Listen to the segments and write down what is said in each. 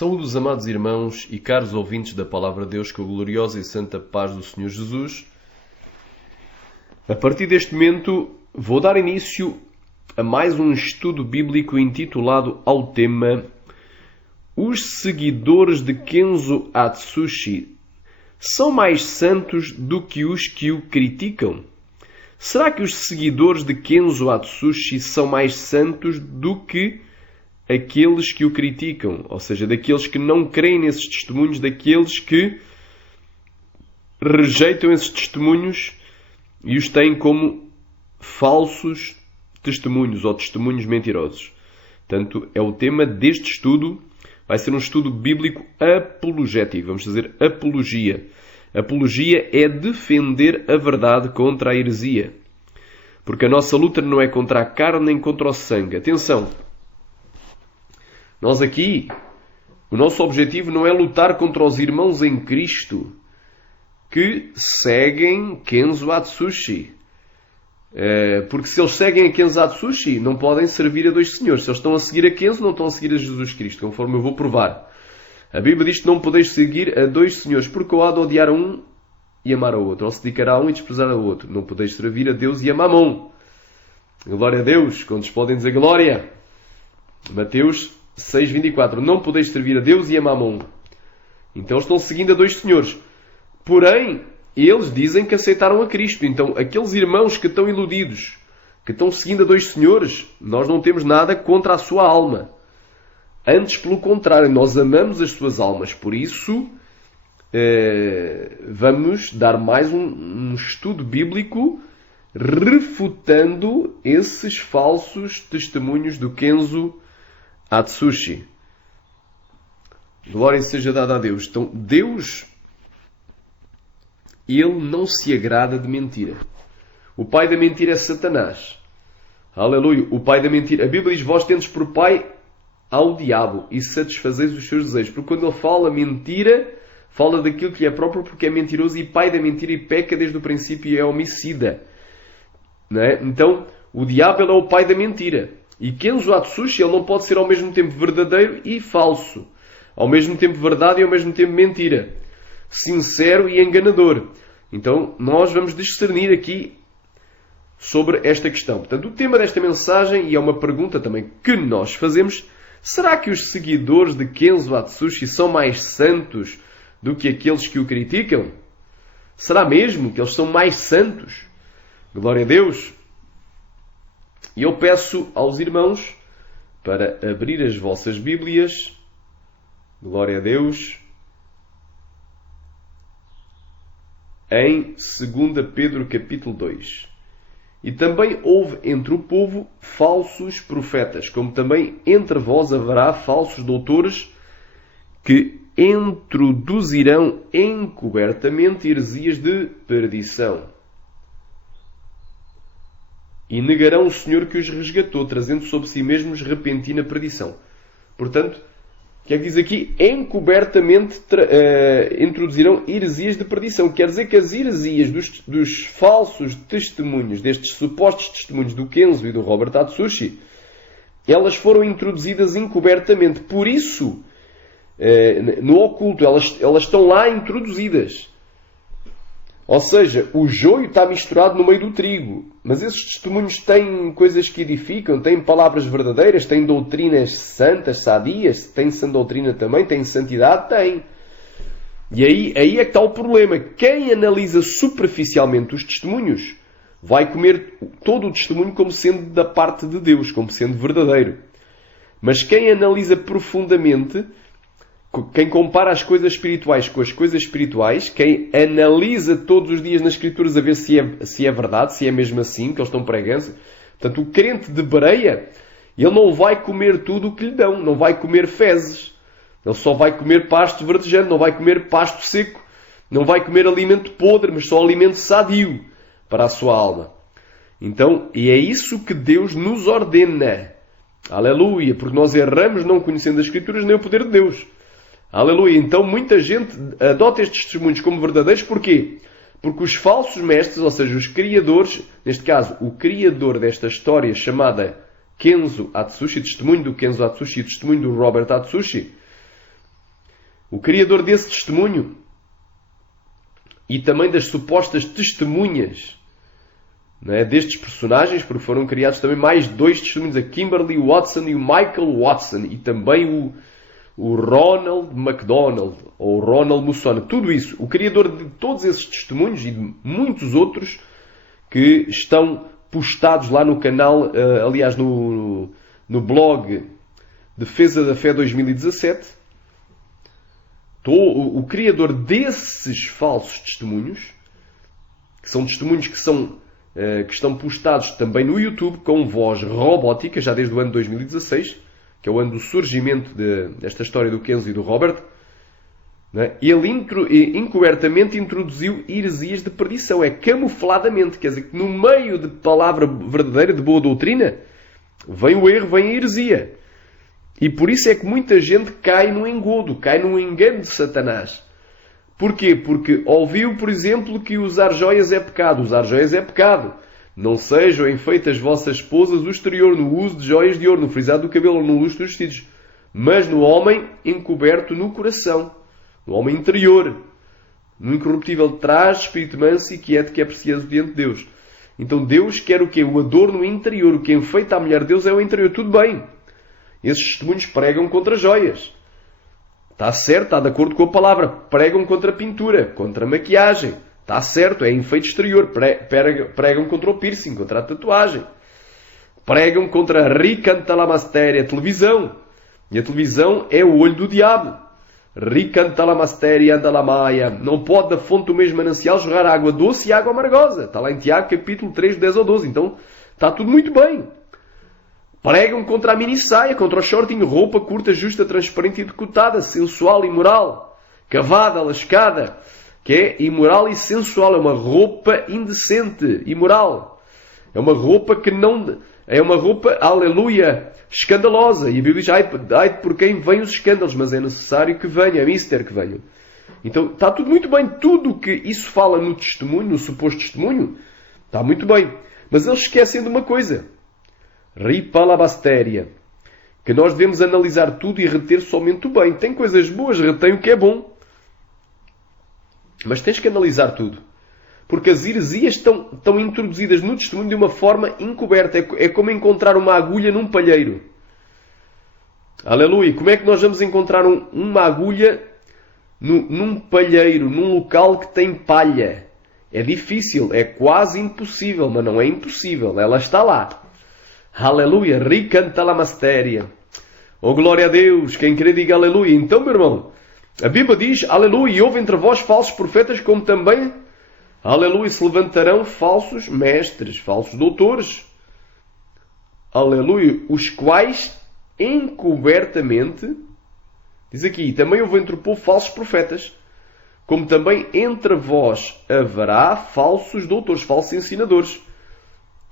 Saúde, amados irmãos e caros ouvintes da Palavra de Deus, com a gloriosa e santa paz do Senhor Jesus. A partir deste momento, vou dar início a mais um estudo bíblico intitulado ao tema Os seguidores de Kenzo Atsushi são mais santos do que os que o criticam? Será que os seguidores de Kenzo Atsushi são mais santos do que aqueles que o criticam? Ou seja, daqueles que não creem nesses testemunhos, daqueles que rejeitam esses testemunhos e os têm como falsos testemunhos ou testemunhos mentirosos. Portanto, é o tema deste estudo. Vai ser um estudo bíblico apologético. Vamos fazer apologia. Apologia é defender a verdade contra a heresia. Porque a nossa luta não é contra a carne nem contra o sangue. Atenção! Nós aqui, o nosso objetivo não é lutar contra os irmãos em Cristo que seguem Kenzo Atsushi. Porque se eles seguem a Kenzo Atsushi, não podem servir a dois senhores. Se eles estão a seguir a Kenzo, não estão a seguir a Jesus Cristo, conforme eu vou provar. A Bíblia diz que não podeis seguir a dois senhores, porque ou há de odiar a um e amar ao outro, ou se dedicará a um e desprezar ao outro. Não podeis servir a Deus e a Mamon. Glória a Deus, quantos podem dizer glória? Mateus 6:24. Não podeis servir a Deus e a Mamon. Então estão seguindo a dois senhores. Porém, eles dizem que aceitaram a Cristo. Então, aqueles irmãos que estão iludidos, que estão seguindo a dois senhores, nós não temos nada contra a sua alma. Antes, pelo contrário, nós amamos as suas almas. Por isso, vamos dar mais um estudo bíblico refutando esses falsos testemunhos do Kenzo Atsushi. Glória seja dada a Deus. Então, Deus, Ele não se agrada de mentira. O pai da mentira é Satanás. Aleluia. O pai da mentira. A Bíblia diz, vós tendes por pai ao diabo e satisfazeis os seus desejos. Porque quando ele fala mentira, fala daquilo que lhe é próprio, porque é mentiroso e pai da mentira e peca desde o princípio e é homicida. Não é? Então, o diabo ele é o pai da mentira. E Kenzo Atsushi ele não pode ser ao mesmo tempo verdadeiro e falso. Ao mesmo tempo verdade e ao mesmo tempo mentira. Sincero e enganador. Então, nós vamos discernir aqui sobre esta questão. Portanto, o tema desta mensagem, e é uma pergunta também que nós fazemos, será que os seguidores de Kenzo Atsushi são mais santos do que aqueles que o criticam? Será mesmo que eles são mais santos? Glória a Deus! E eu peço aos irmãos para abrir as vossas Bíblias. Glória a Deus. Em 2 Pedro capítulo 2. E também houve entre o povo falsos profetas, como também entre vós haverá falsos doutores que introduzirão encobertamente heresias de perdição. E negarão o Senhor que os resgatou, trazendo sobre si mesmos repentina perdição. Portanto, o que é que diz aqui? Encobertamente introduzirão heresias de perdição. Quer dizer que as heresias dos falsos testemunhos, destes supostos testemunhos do Kenzo e do Robert Atsushi, elas foram introduzidas encobertamente. Por isso, no oculto, elas estão lá introduzidas. Ou seja, o joio está misturado no meio do trigo. Mas esses testemunhos têm coisas que edificam, têm palavras verdadeiras, têm doutrinas santas, sadias, têm sã doutrina também, têm santidade, têm. E aí é que está o problema. Quem analisa superficialmente os testemunhos vai comer todo o testemunho como sendo da parte de Deus, como sendo verdadeiro. Mas quem analisa profundamente, quem compara as coisas espirituais com as coisas espirituais, quem analisa todos os dias nas Escrituras a ver se é verdade, se é mesmo assim que eles estão pregando. Portanto, o crente de Bereia, ele não vai comer tudo o que lhe dão, não vai comer fezes. Ele só vai comer pasto verdejante, não vai comer pasto seco, não vai comer alimento podre, mas só alimento sadio para a sua alma. Então, e é isso que Deus nos ordena. Aleluia! Porque nós erramos não conhecendo as Escrituras nem o poder de Deus. Aleluia! Então muita gente adota estes testemunhos como verdadeiros. Porquê? Porque os falsos mestres, ou seja, os criadores, neste caso, o criador desta história chamada Kenzo Atsushi, testemunho do Kenzo Atsushi e testemunho do Robert Atsushi, O criador desse testemunho e também das supostas testemunhas, não é, destes personagens, porque foram criados também mais 2 testemunhos, a Kimberly Watson e o Michael Watson, e também o Ronald McDonald, ou Ronald Mussona. Tudo isso, o criador de todos esses testemunhos e de muitos outros que estão postados lá no canal, aliás, no blog Defesa da Fé 2017, o criador desses falsos testemunhos, que são testemunhos que estão postados também no YouTube com voz robótica, já desde o ano 2016, que é o ano do surgimento desta história do Kenzo e do Robert, né? Ele encobertamente introduziu heresias de perdição. É camufladamente, quer dizer que no meio de palavra verdadeira, de boa doutrina, vem o erro, vem a heresia. E por isso é que muita gente cai no engodo, cai no engano de Satanás. Porquê? Porque ouviu, por exemplo, que usar joias é pecado. Usar joias é pecado. Não sejam enfeitas vossas esposas o exterior, no uso de joias de ouro, no frisado do cabelo ou no luxo dos vestidos, mas no homem encoberto no coração, no homem interior, no incorruptível traje, espírito manso e quieto que é precioso diante de Deus. Então Deus quer o quê? O adorno interior. O que enfeita a mulher de Deus é o interior. Tudo bem. Esses testemunhos pregam contra joias. Está certo, está de acordo com a palavra. Pregam contra a pintura, contra a maquiagem. Está certo, é enfeite exterior. Pregam contra o piercing, contra a tatuagem. Pregam contra a ricantalamasteria, a televisão. E a televisão é o olho do diabo. Ricantalamasteria andalamaia. Não pode da fonte do mesmo manancial jorrar água doce e água amargosa. Está lá em Tiago, capítulo 3, 10 ou 12. Então, está tudo muito bem. Pregam contra a minissaia, contra o shortinho, roupa curta, justa, transparente e decotada, sensual e moral, cavada, lascada, que é imoral e sensual, é uma roupa indecente, imoral. É uma roupa que não... É uma roupa, aleluia, escandalosa. E a Bíblia diz, ai por quem vêm os escândalos, mas é necessário que venha, é mister que venha. Então, está tudo muito bem. Tudo o que isso fala no testemunho, no suposto testemunho, está muito bem. Mas eles esquecem de uma coisa. Ripalabastéria, que nós devemos analisar tudo e reter somente o bem. Tem coisas boas, retém o que é bom. Mas tens que analisar tudo. Porque as heresias estão introduzidas no testemunho de uma forma encoberta. É como encontrar uma agulha num palheiro. Aleluia! Como é que nós vamos encontrar uma agulha num palheiro, num local que tem palha? É difícil, é quase impossível, mas não é impossível. Ela está lá. Aleluia, ricantalamasteria. Oh, glória a Deus, quem crê diga aleluia. Então, meu irmão, a Bíblia diz, aleluia, e houve entre vós falsos profetas, como também, aleluia, se levantarão falsos mestres, falsos doutores. Aleluia, os quais encobertamente, diz aqui, também houve entre o povo falsos profetas, como também entre vós haverá falsos doutores, falsos ensinadores.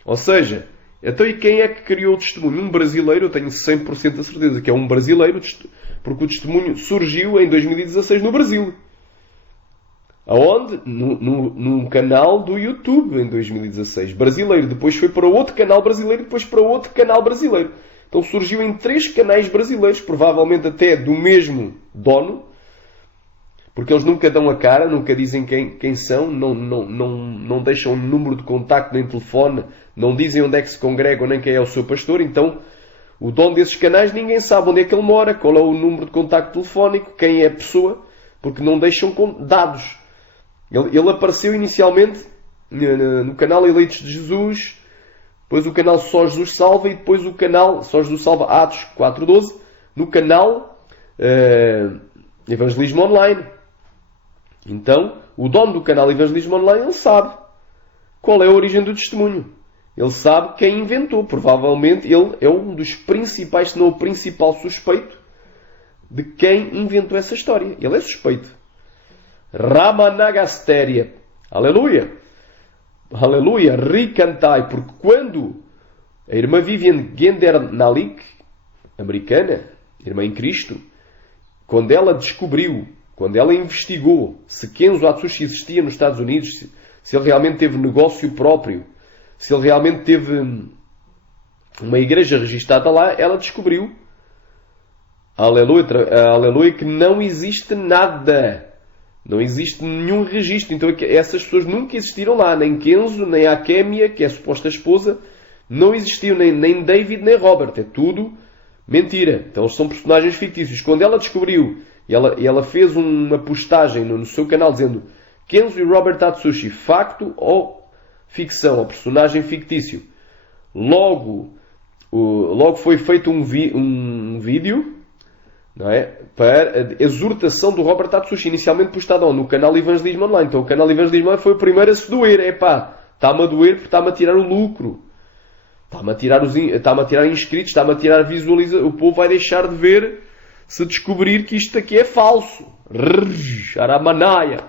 Ou seja, então, e quem é que criou o testemunho? Um brasileiro, eu tenho 100% a certeza que é um brasileiro, porque o testemunho surgiu em 2016 no Brasil. Aonde? Num canal do YouTube, em 2016. Brasileiro. Depois foi para outro canal brasileiro, depois para outro canal brasileiro. Então surgiu em 3 canais brasileiros, provavelmente até do mesmo dono, porque eles nunca dão a cara, nunca dizem quem são, não deixam número de contacto nem telefone, não dizem onde é que se congregam nem quem é o seu pastor. Então, o dono desses canais, ninguém sabe onde é que ele mora, qual é o número de contacto telefónico, quem é a pessoa, porque não deixam dados. Ele apareceu inicialmente no canal Eleitos de Jesus, depois o canal Só Jesus Salva e depois o canal Só Jesus Salva Atos 4.12, no canal Evangelismo Online. Então, o dono do canal Evangelismo Online, ele sabe qual é a origem do testemunho. Ele sabe quem inventou. Provavelmente ele é um dos principais, se não o principal suspeito de quem inventou essa história. Ele é suspeito. Ramanagasteria. Aleluia. Aleluia. Ricantai. Porque quando a irmã Vivian Gendernalik, americana, irmã em Cristo, quando ela descobriu, quando ela investigou se Kenzo Atsushi existia nos Estados Unidos, se ele realmente teve negócio próprio, se ele realmente teve uma igreja registada lá, ela descobriu Aleluia, aleluia, que não existe nada. Não existe nenhum registro. Então essas pessoas nunca existiram lá. Nem Kenzo, nem a Kémia, que é a suposta esposa. Não existiu nem David, nem Robert. É tudo mentira. Então eles são personagens fictícios. Quando ela descobriu, e ela fez uma postagem no seu canal dizendo Kenzo e Robert Atsushi, facto ou ficção, ou personagem fictício. Logo foi feito um vídeo, não é, para a exortação do Robert Atsushi, inicialmente postado no canal Evangelismo Online. Então o canal Evangelismo Online foi o primeiro a se doer. Está-me a doer porque está-me a tirar o lucro. Está-me a tirar inscritos, está-me a tirar visualização. O povo vai deixar de ver se descobrir que isto aqui é falso. Aramanaia.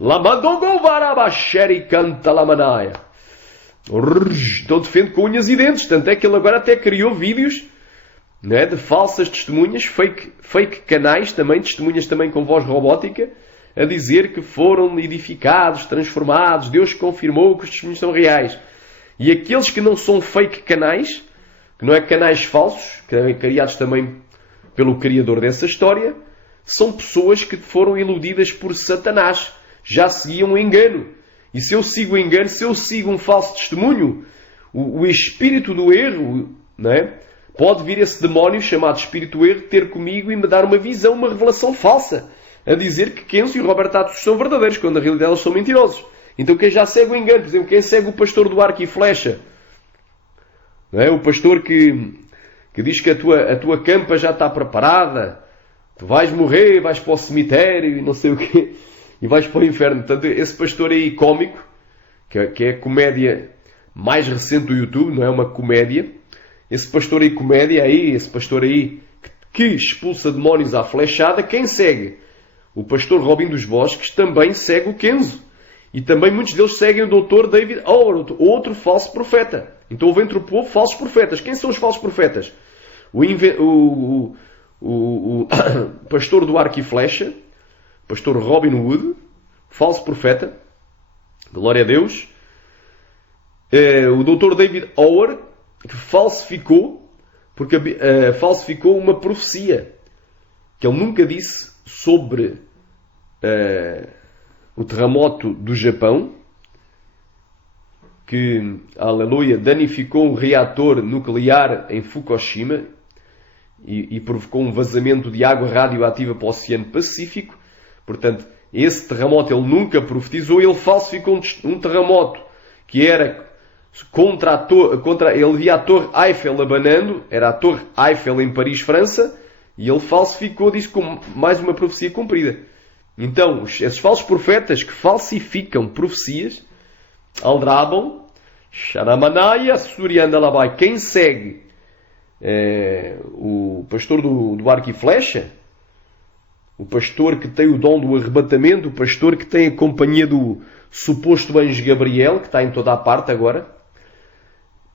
Lamadongo varabasheri canta lamanaia. Então defende com unhas e dentes. Tanto é que ele agora até criou vídeos, né, de falsas testemunhas, fake canais também, testemunhas também com voz robótica, a dizer que foram edificados, transformados. Deus confirmou que os testemunhos são reais. E aqueles que não são fake canais, que não é canais falsos, criados também pelo criador dessa história, são pessoas que foram iludidas por Satanás. Já seguiam o engano. E se eu sigo o engano, se eu sigo um falso testemunho, o espírito do erro, não é? Pode vir esse demónio chamado espírito do erro ter comigo e me dar uma visão, uma revelação falsa, a dizer que Kenzo e Robert Atsushi são verdadeiros, quando na realidade eles são mentirosos. Então quem já segue o engano, por exemplo, quem segue o pastor do arco e flecha, não é? O pastor que diz que a tua campa já está preparada, tu vais morrer, vais para o cemitério e não sei o quê, e vais para o inferno. Portanto, esse pastor aí cómico, que é a comédia mais recente do YouTube, não é uma comédia, esse pastor aí que expulsa demónios à flechada, quem segue? O pastor Robin dos Bosques também segue o Kenzo. E também muitos deles seguem o Dr. David Howard, outro falso profeta. Então houve entre o povo falsos profetas. Quem são os falsos profetas? O pastor do arco e flecha, pastor Robin Hood, falso profeta, glória a Deus. O Dr. David Howard, que falsificou uma profecia que ele nunca disse sobre o terremoto do Japão, que, aleluia, danificou um reator nuclear em Fukushima e provocou um vazamento de água radioativa para o Oceano Pacífico. Portanto, esse terremoto ele nunca profetizou. Ele falsificou um terremoto que era ele via a Torre Eiffel abanando, era a Torre Eiffel em Paris, França, e ele falsificou, disse como mais uma profecia cumprida. Então, esses falsos profetas que falsificam profecias, aldrabam, Sharamanaya, Suriandalabai, quem segue o pastor do arco e flecha, o pastor que tem o dom do arrebatamento, o pastor que tem a companhia do suposto anjo Gabriel, que está em toda a parte agora,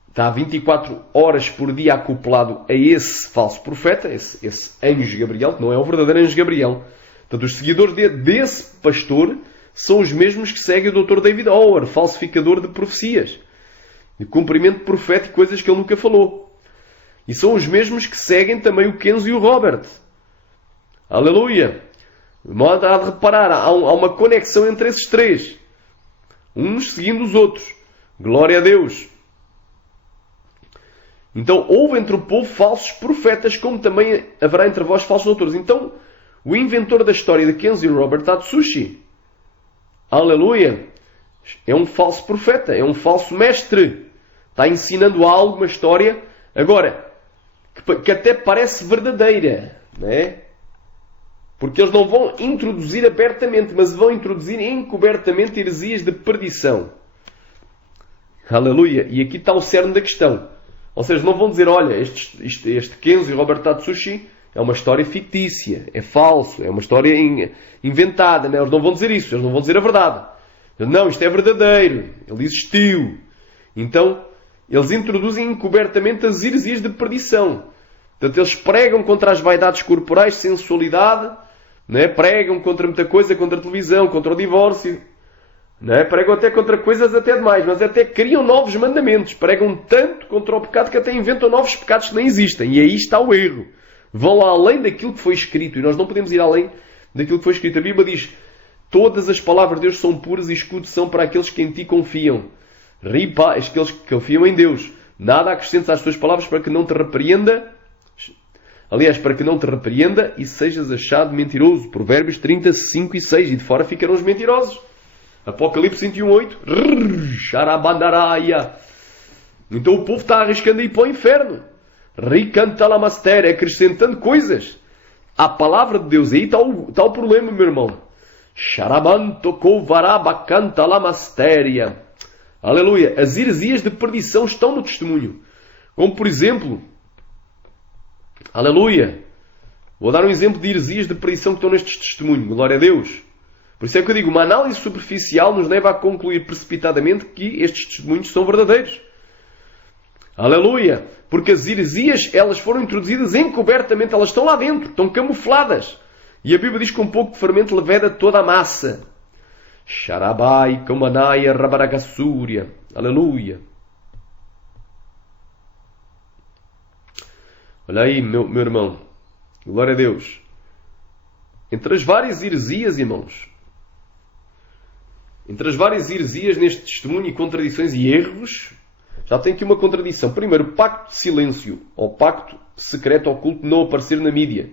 está 24 horas por dia acoplado a esse falso profeta, esse anjo Gabriel, que não é o verdadeiro anjo Gabriel. Portanto, os seguidores desse pastor são os mesmos que seguem o Dr. David Howard, falsificador de profecias, de cumprimento profético, coisas que ele nunca falou. E são os mesmos que seguem também o Kenzo e o Robert. Aleluia! Há de reparar, há uma conexão entre esses três. Uns seguindo os outros. Glória a Deus! Então, houve entre o povo falsos profetas, como também haverá entre vós falsos doutores. Então, o inventor da história de Kenzo e Robert Atsushi, aleluia, é um falso profeta, é um falso mestre. Está ensinando algo, uma história, agora, que até parece verdadeira, não é? Porque eles não vão introduzir abertamente, mas vão introduzir encobertamente heresias de perdição. Aleluia. E aqui está o cerne da questão. Ou seja, não vão dizer, olha, este Kenzo e Robert Atsushi é uma história fictícia, é falso, é uma história inventada. Não, eles não vão dizer isso, eles não vão dizer a verdade. Não, isto é verdadeiro, ele existiu. Então, eles introduzem encobertamente as heresias de perdição. Portanto, eles pregam contra as vaidades corporais, sensualidade, não é? Pregam contra muita coisa, contra a televisão, contra o divórcio, não é? Pregam até contra coisas até demais, mas até criam novos mandamentos. Pregam tanto contra o pecado que até inventam novos pecados que nem existem. E aí está o erro. Vão além daquilo que foi escrito. E nós não podemos ir além daquilo que foi escrito. A Bíblia diz: todas as palavras de Deus são puras e escudo são para aqueles que em ti confiam. Ripa, aqueles que confiam em Deus. Nada acrescentes às tuas palavras para que não te repreenda. Aliás, para que não te repreenda e sejas achado mentiroso. Provérbios 35 e 6. E de fora ficarão os mentirosos. Apocalipse 21:8. Xarabandaraia. Então o povo está arriscando a ir para o inferno. Ricantalamaster, acrescentando coisas à palavra de Deus. E aí está o problema, meu irmão. Xarabantokovarabacantalamastéria. Aleluia. As heresias de perdição estão no testemunho. Como por exemplo, aleluia. Vou dar um exemplo de heresias de perdição que estão neste testemunho. Glória a Deus. Por isso é que eu digo, uma análise superficial nos leva a concluir precipitadamente que estes testemunhos são verdadeiros. Aleluia. Porque as heresias, elas foram introduzidas encobertamente, elas estão lá dentro, estão camufladas. E a Bíblia diz que um pouco de fermento leveda toda a massa. Sharabai, Kamanaya, Rabaragassúria. Aleluia. Olha aí, meu irmão. Glória a Deus. Entre as várias heresias, irmãos. Entre as várias heresias neste testemunho e contradições e erros, já tem aqui uma contradição. Primeiro, o pacto de silêncio, ou pacto secreto oculto, não aparecer na mídia.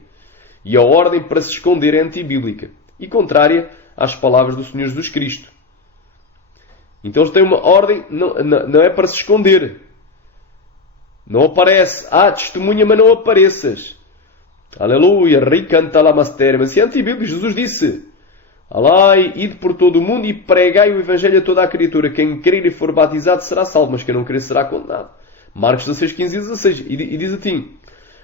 E a ordem para se esconder é antibíblica e contrária às palavras do Senhor Jesus Cristo. Então eles têm uma ordem, não é para se esconder. Não aparece. Testemunha, mas não apareças. Aleluia. Ricantalamaster. Mas isso é antibíblico. Jesus disse: alai, ide por todo o mundo e pregai o Evangelho a toda a criatura. Quem crer e for batizado será salvo, mas quem não crer será condenado. Marcos 16, 15 e 16. E diz assim,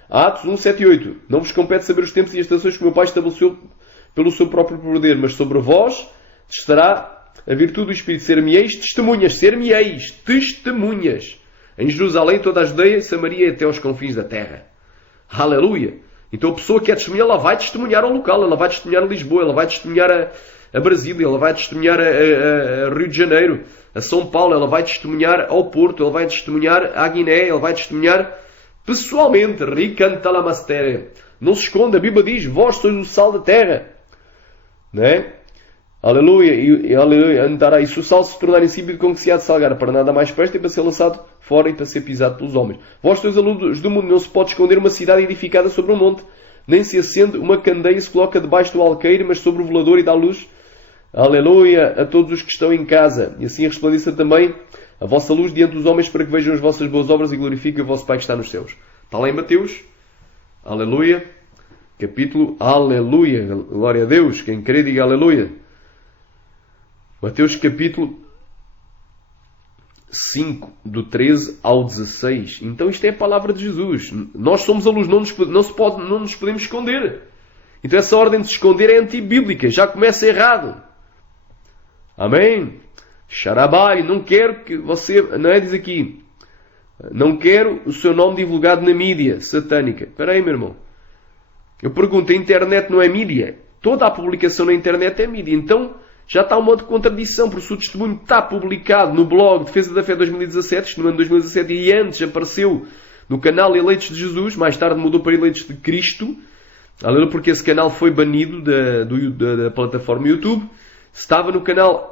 Atos 1, 7 e 8. Não vos compete saber os tempos e as estações que o meu Pai estabeleceu pelo seu próprio poder, mas sobre vós estará a virtude do Espírito. Ser-me-eis testemunhas. Ser-me-eis testemunhas. Em Jerusalém, toda a Judeia e Samaria e até aos confins da terra. Aleluia! Então a pessoa que é testemunha, ela vai testemunhar ao local, ela vai testemunhar a Lisboa, ela vai testemunhar a Brasília, ela vai testemunhar a Rio de Janeiro, a São Paulo, ela vai testemunhar ao Porto, ela vai testemunhar à Guiné, ela vai testemunhar pessoalmente. Ricantalamaster. Não se esconda, a Bíblia diz, vós sois o sal da terra. Não é? Aleluia, e aleluia, andará. E se o sal se tornar insípido, com que se há de salgar? Para nada mais presta e para ser lançado fora e para ser pisado pelos homens. Vós sois a luz do mundo, não se pode esconder uma cidade edificada sobre um monte, nem se acende uma candeia e se coloca debaixo do alqueire, mas sobre o velador e dá luz, aleluia, a todos os que estão em casa. E assim resplandeça também a vossa luz diante dos homens, para que vejam as vossas boas obras e glorifiquem o vosso Pai que está nos céus. Está lá em Mateus, aleluia, capítulo, aleluia, glória a Deus, quem crê diga aleluia. Mateus capítulo 5, do 13 ao 16. Então isto é a palavra de Jesus. Nós somos a luz, não nos podemos esconder. Então essa ordem de se esconder é antibíblica, já começa errado. Amém? Xarabai, não quero que você, não é, diz aqui, não quero o seu nome divulgado na mídia satânica. Espera aí, meu irmão. Eu pergunto, a internet não é mídia? Toda a publicação na internet é mídia. Então já está uma de contradição, porque se o testemunho está publicado no blog Defesa da Fé 2017, isto no ano 2017, e antes apareceu no canal Eleitos de Jesus, mais tarde mudou para Eleitos de Cristo, porque esse canal foi banido da plataforma YouTube. Estava no canal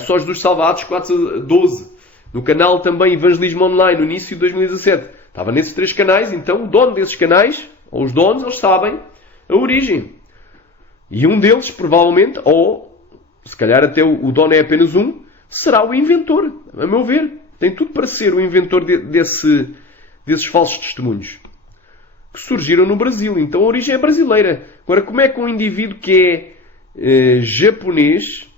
Só Jesus Salvados 412, no canal também Evangelismo Online, no início de 2017. Estava nesses 3 canais, então o dono desses canais, ou os donos, eles sabem a origem. E um deles, provavelmente, ou se calhar até o dono é apenas um, será o inventor, a meu ver. Tem tudo para ser o inventor desses falsos testemunhos que surgiram no Brasil. Então a origem é brasileira. Agora, como é que um indivíduo que é japonês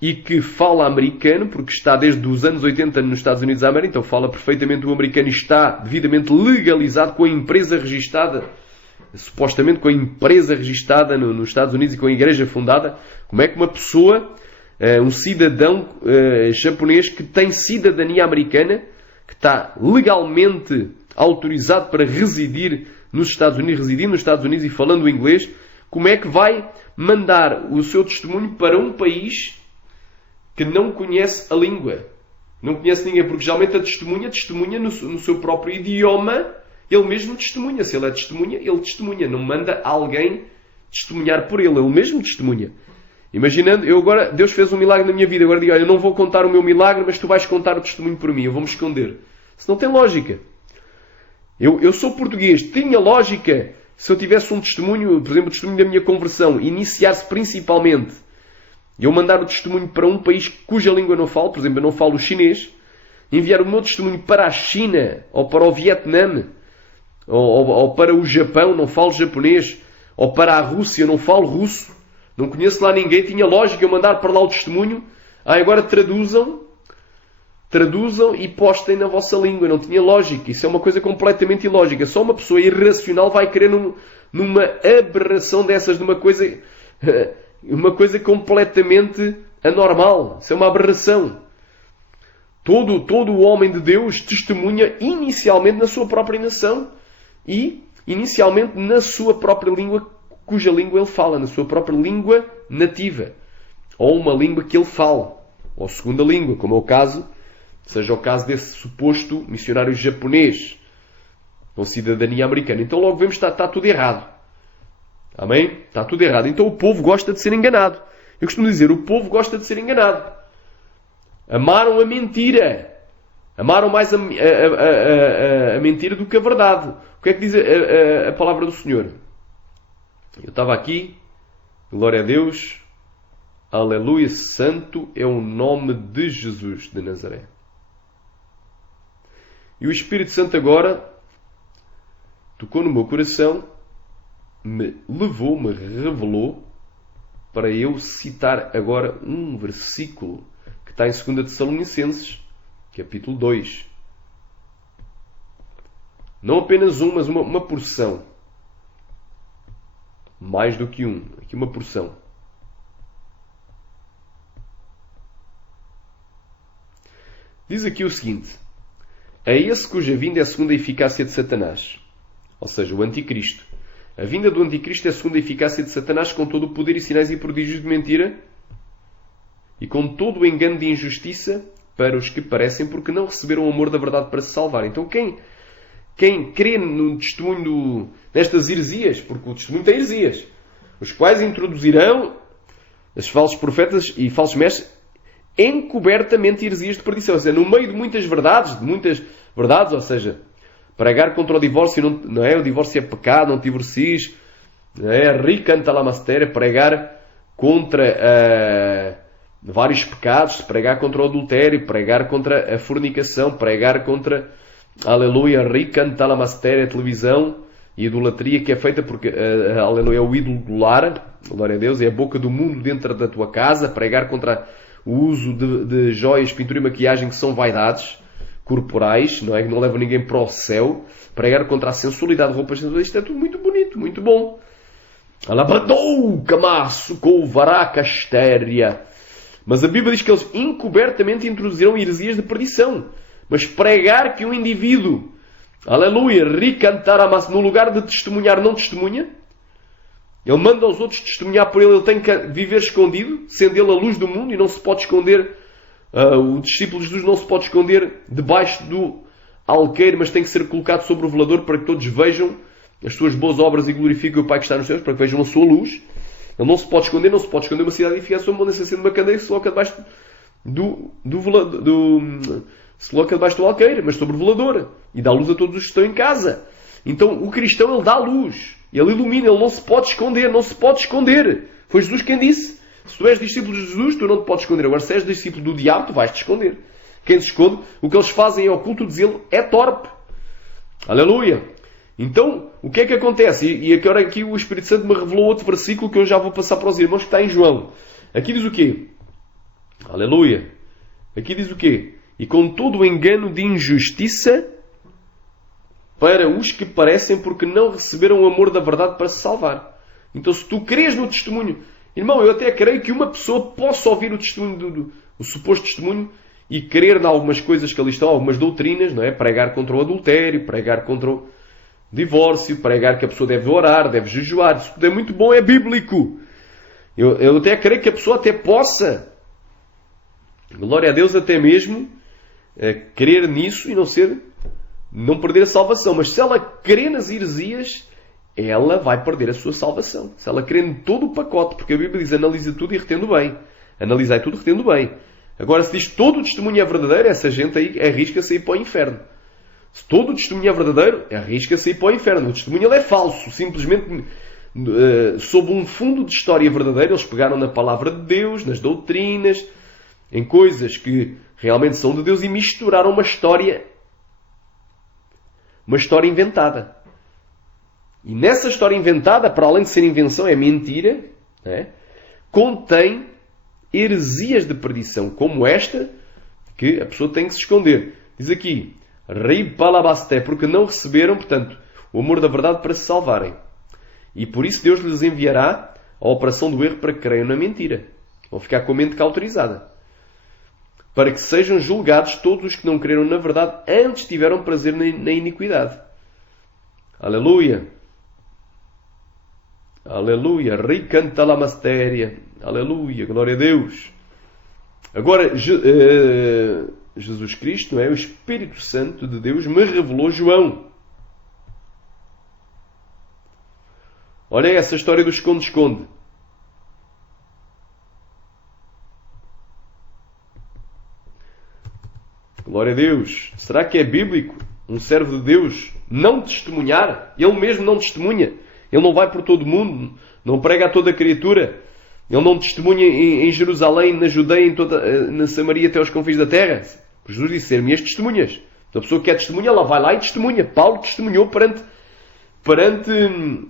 e que fala americano, porque está desde os anos 80 nos Estados Unidos da América, então fala perfeitamente o americano e está devidamente legalizado com a empresa registada, supostamente com a empresa registada nos Estados Unidos e com a igreja fundada, como é que uma pessoa, um cidadão japonês que tem cidadania americana, que está legalmente autorizado para residir nos Estados Unidos e falando inglês, como é que vai mandar o seu testemunho para um país que não conhece a língua? Não conhece ninguém, porque geralmente a testemunha no seu próprio idioma Ele mesmo testemunha. Se ele é testemunha, ele testemunha. Não manda alguém testemunhar por ele. Ele mesmo testemunha. Imaginando, Deus fez um milagre na minha vida. Agora digo, eu não vou contar o meu milagre, mas tu vais contar o testemunho por mim. Eu vou-me esconder. Isso não tem lógica. Eu sou português. Tinha lógica se eu tivesse um testemunho, por exemplo, o testemunho da minha conversão, iniciar-se principalmente, e eu mandar o testemunho para um país cuja língua eu não falo, por exemplo, eu não falo chinês, enviar o meu testemunho para a China, ou para o Vietnã, ou para o Japão, não falo japonês, ou para a Rússia, eu não falo russo, não conheço lá ninguém, tinha lógica eu mandar para lá o testemunho, agora traduzam e postem na vossa língua. Não tinha lógica. Isso é uma coisa completamente ilógica. Só uma pessoa irracional vai crer numa aberração dessas, numa coisa, uma coisa completamente anormal. Isso é uma aberração. Todo o homem de Deus testemunha inicialmente na sua própria nação e inicialmente na sua própria língua, cuja língua ele fala, na sua própria língua nativa. Ou uma língua que ele fala. Ou segunda língua, como é o caso, seja o caso desse suposto missionário japonês com cidadania americana. Então logo vemos que está tudo errado. Amém? Está tudo errado. Então o povo gosta de ser enganado. Eu costumo dizer, o povo gosta de ser enganado. Amaram a mentira. Amaram mais a mentira do que a verdade. O que é que diz a palavra do Senhor? Eu estava aqui, glória a Deus, aleluia, santo é o nome de Jesus de Nazaré. E o Espírito Santo agora tocou no meu coração, me levou, me revelou, para eu citar agora um versículo que está em 2 Tessalonicenses, capítulo 2. Não apenas um, mas uma porção. Mais do que um. Aqui uma porção. Diz aqui o seguinte: a esse cuja vinda é segundo a eficácia de Satanás, ou seja, o anticristo. A vinda do anticristo é segundo a eficácia de Satanás, com todo o poder e sinais e prodígios de mentira e com todo o engano de injustiça para os que parecem, porque não receberam o amor da verdade para se salvar. Então quem crê no testemunho nestas heresias, porque o testemunho tem heresias, os quais introduzirão os falsos profetas e falsos mestres encobertamente heresias de perdição. Ou seja, no meio de muitas verdades, ou seja, pregar contra o divórcio, não é? O divórcio é pecado, não te divorcies, não é? Ricanta la master, pregar contra vários pecados, pregar contra o adultério, pregar contra a fornicação, pregar contra, aleluia, ricanta la master, a televisão e a idolatria que é feita porque, aleluia, é o ídolo do lar, glória a Deus, é a boca do mundo dentro da tua casa, pregar contra o uso de joias, pintura e maquiagem que são vaidades corporais, não é? Que não levam ninguém para o céu, pregar contra a sensualidade de roupas sensuais. Isto é tudo muito bonito, muito bom. Alabadou, camaço, couvará, castéria. Mas a Bíblia diz que eles encobertamente introduziram heresias de perdição. Mas pregar que um indivíduo, aleluia, ricantar a massa, no lugar de testemunhar, não testemunha, ele manda aos outros testemunhar por ele tem que viver escondido, sendo ele a luz do mundo, e não se pode esconder, o discípulo de Jesus não se pode esconder debaixo do alqueire, mas tem que ser colocado sobre o velador para que todos vejam as suas boas obras e glorifiquem o Pai que está nos céus, para que vejam a sua luz. Ele não se pode esconder uma cidade edificada sobre uma nascente de uma candeia que se coloca debaixo se coloca debaixo do alqueire, mas sobre o velador, e dá luz a todos os que estão em casa. Então o cristão, ele dá luz, ele ilumina, ele não se pode esconder. Foi Jesus quem disse: se tu és discípulo de Jesus, tu não te podes esconder. Agora, se és discípulo do diabo, tu vais te esconder. Quem se esconde, o que eles fazem em oculto de zelo é torpe. Aleluia! Então, o que é que acontece? E agora aqui o Espírito Santo me revelou outro versículo que eu já vou passar para os irmãos, que está em João. Aqui diz o quê? Aleluia! Aqui diz o quê? E com todo o engano de injustiça para os que parecem, porque não receberam o amor da verdade para se salvar. Então, se tu crês no testemunho, irmão, eu até creio que uma pessoa possa ouvir o testemunho, o suposto testemunho, e crer em algumas coisas que ali estão, algumas doutrinas, não é? Pregar contra o adultério, pregar contra o divórcio, pregar que a pessoa deve orar, deve jejuar. Isso tudo é muito bom, é bíblico. Eu até creio que a pessoa até possa, glória a Deus, até mesmo, crer nisso e não ser não perder a salvação. Mas se ela crê nas heresias, ela vai perder a sua salvação. Se ela crê em todo o pacote, porque a Bíblia diz, analisa tudo e retendo bem. Analisai tudo retendo bem. Agora, se diz todo o testemunho é verdadeiro, essa gente aí arrisca-se a ir para o inferno. Se todo o testemunho é verdadeiro, arrisca-se a ir para o inferno. O testemunho ele é falso. Simplesmente, sob um fundo de história verdadeira, eles pegaram na palavra de Deus, nas doutrinas, em coisas que realmente são de Deus e misturaram uma história inventada. E nessa história inventada, para além de ser invenção, é mentira, contém heresias de perdição, como esta, que a pessoa tem que se esconder. Diz aqui, Rei Palabasté, porque não receberam, portanto, o amor da verdade para se salvarem. E por isso Deus lhes enviará a operação do erro para que creiam na mentira. Vão ficar com a mente cauterizada. Para que sejam julgados todos os que não creram na verdade, antes tiveram prazer na iniquidade. Aleluia! Aleluia! Ricanta la mastéria. Aleluia! Glória a Deus! Agora, Jesus Cristo, o Espírito Santo de Deus, me revelou João. Olha essa história do esconde-esconde. Glória a Deus! Será que é bíblico um servo de Deus não testemunhar? Ele mesmo não testemunha. Ele não vai por todo o mundo, não prega a toda a criatura. Ele não testemunha em Jerusalém, na Judeia, na Samaria até aos confins da terra. Jesus disse, ser-me as testemunhas. Então, a pessoa que quer testemunha, ela vai lá e testemunha. Paulo testemunhou perante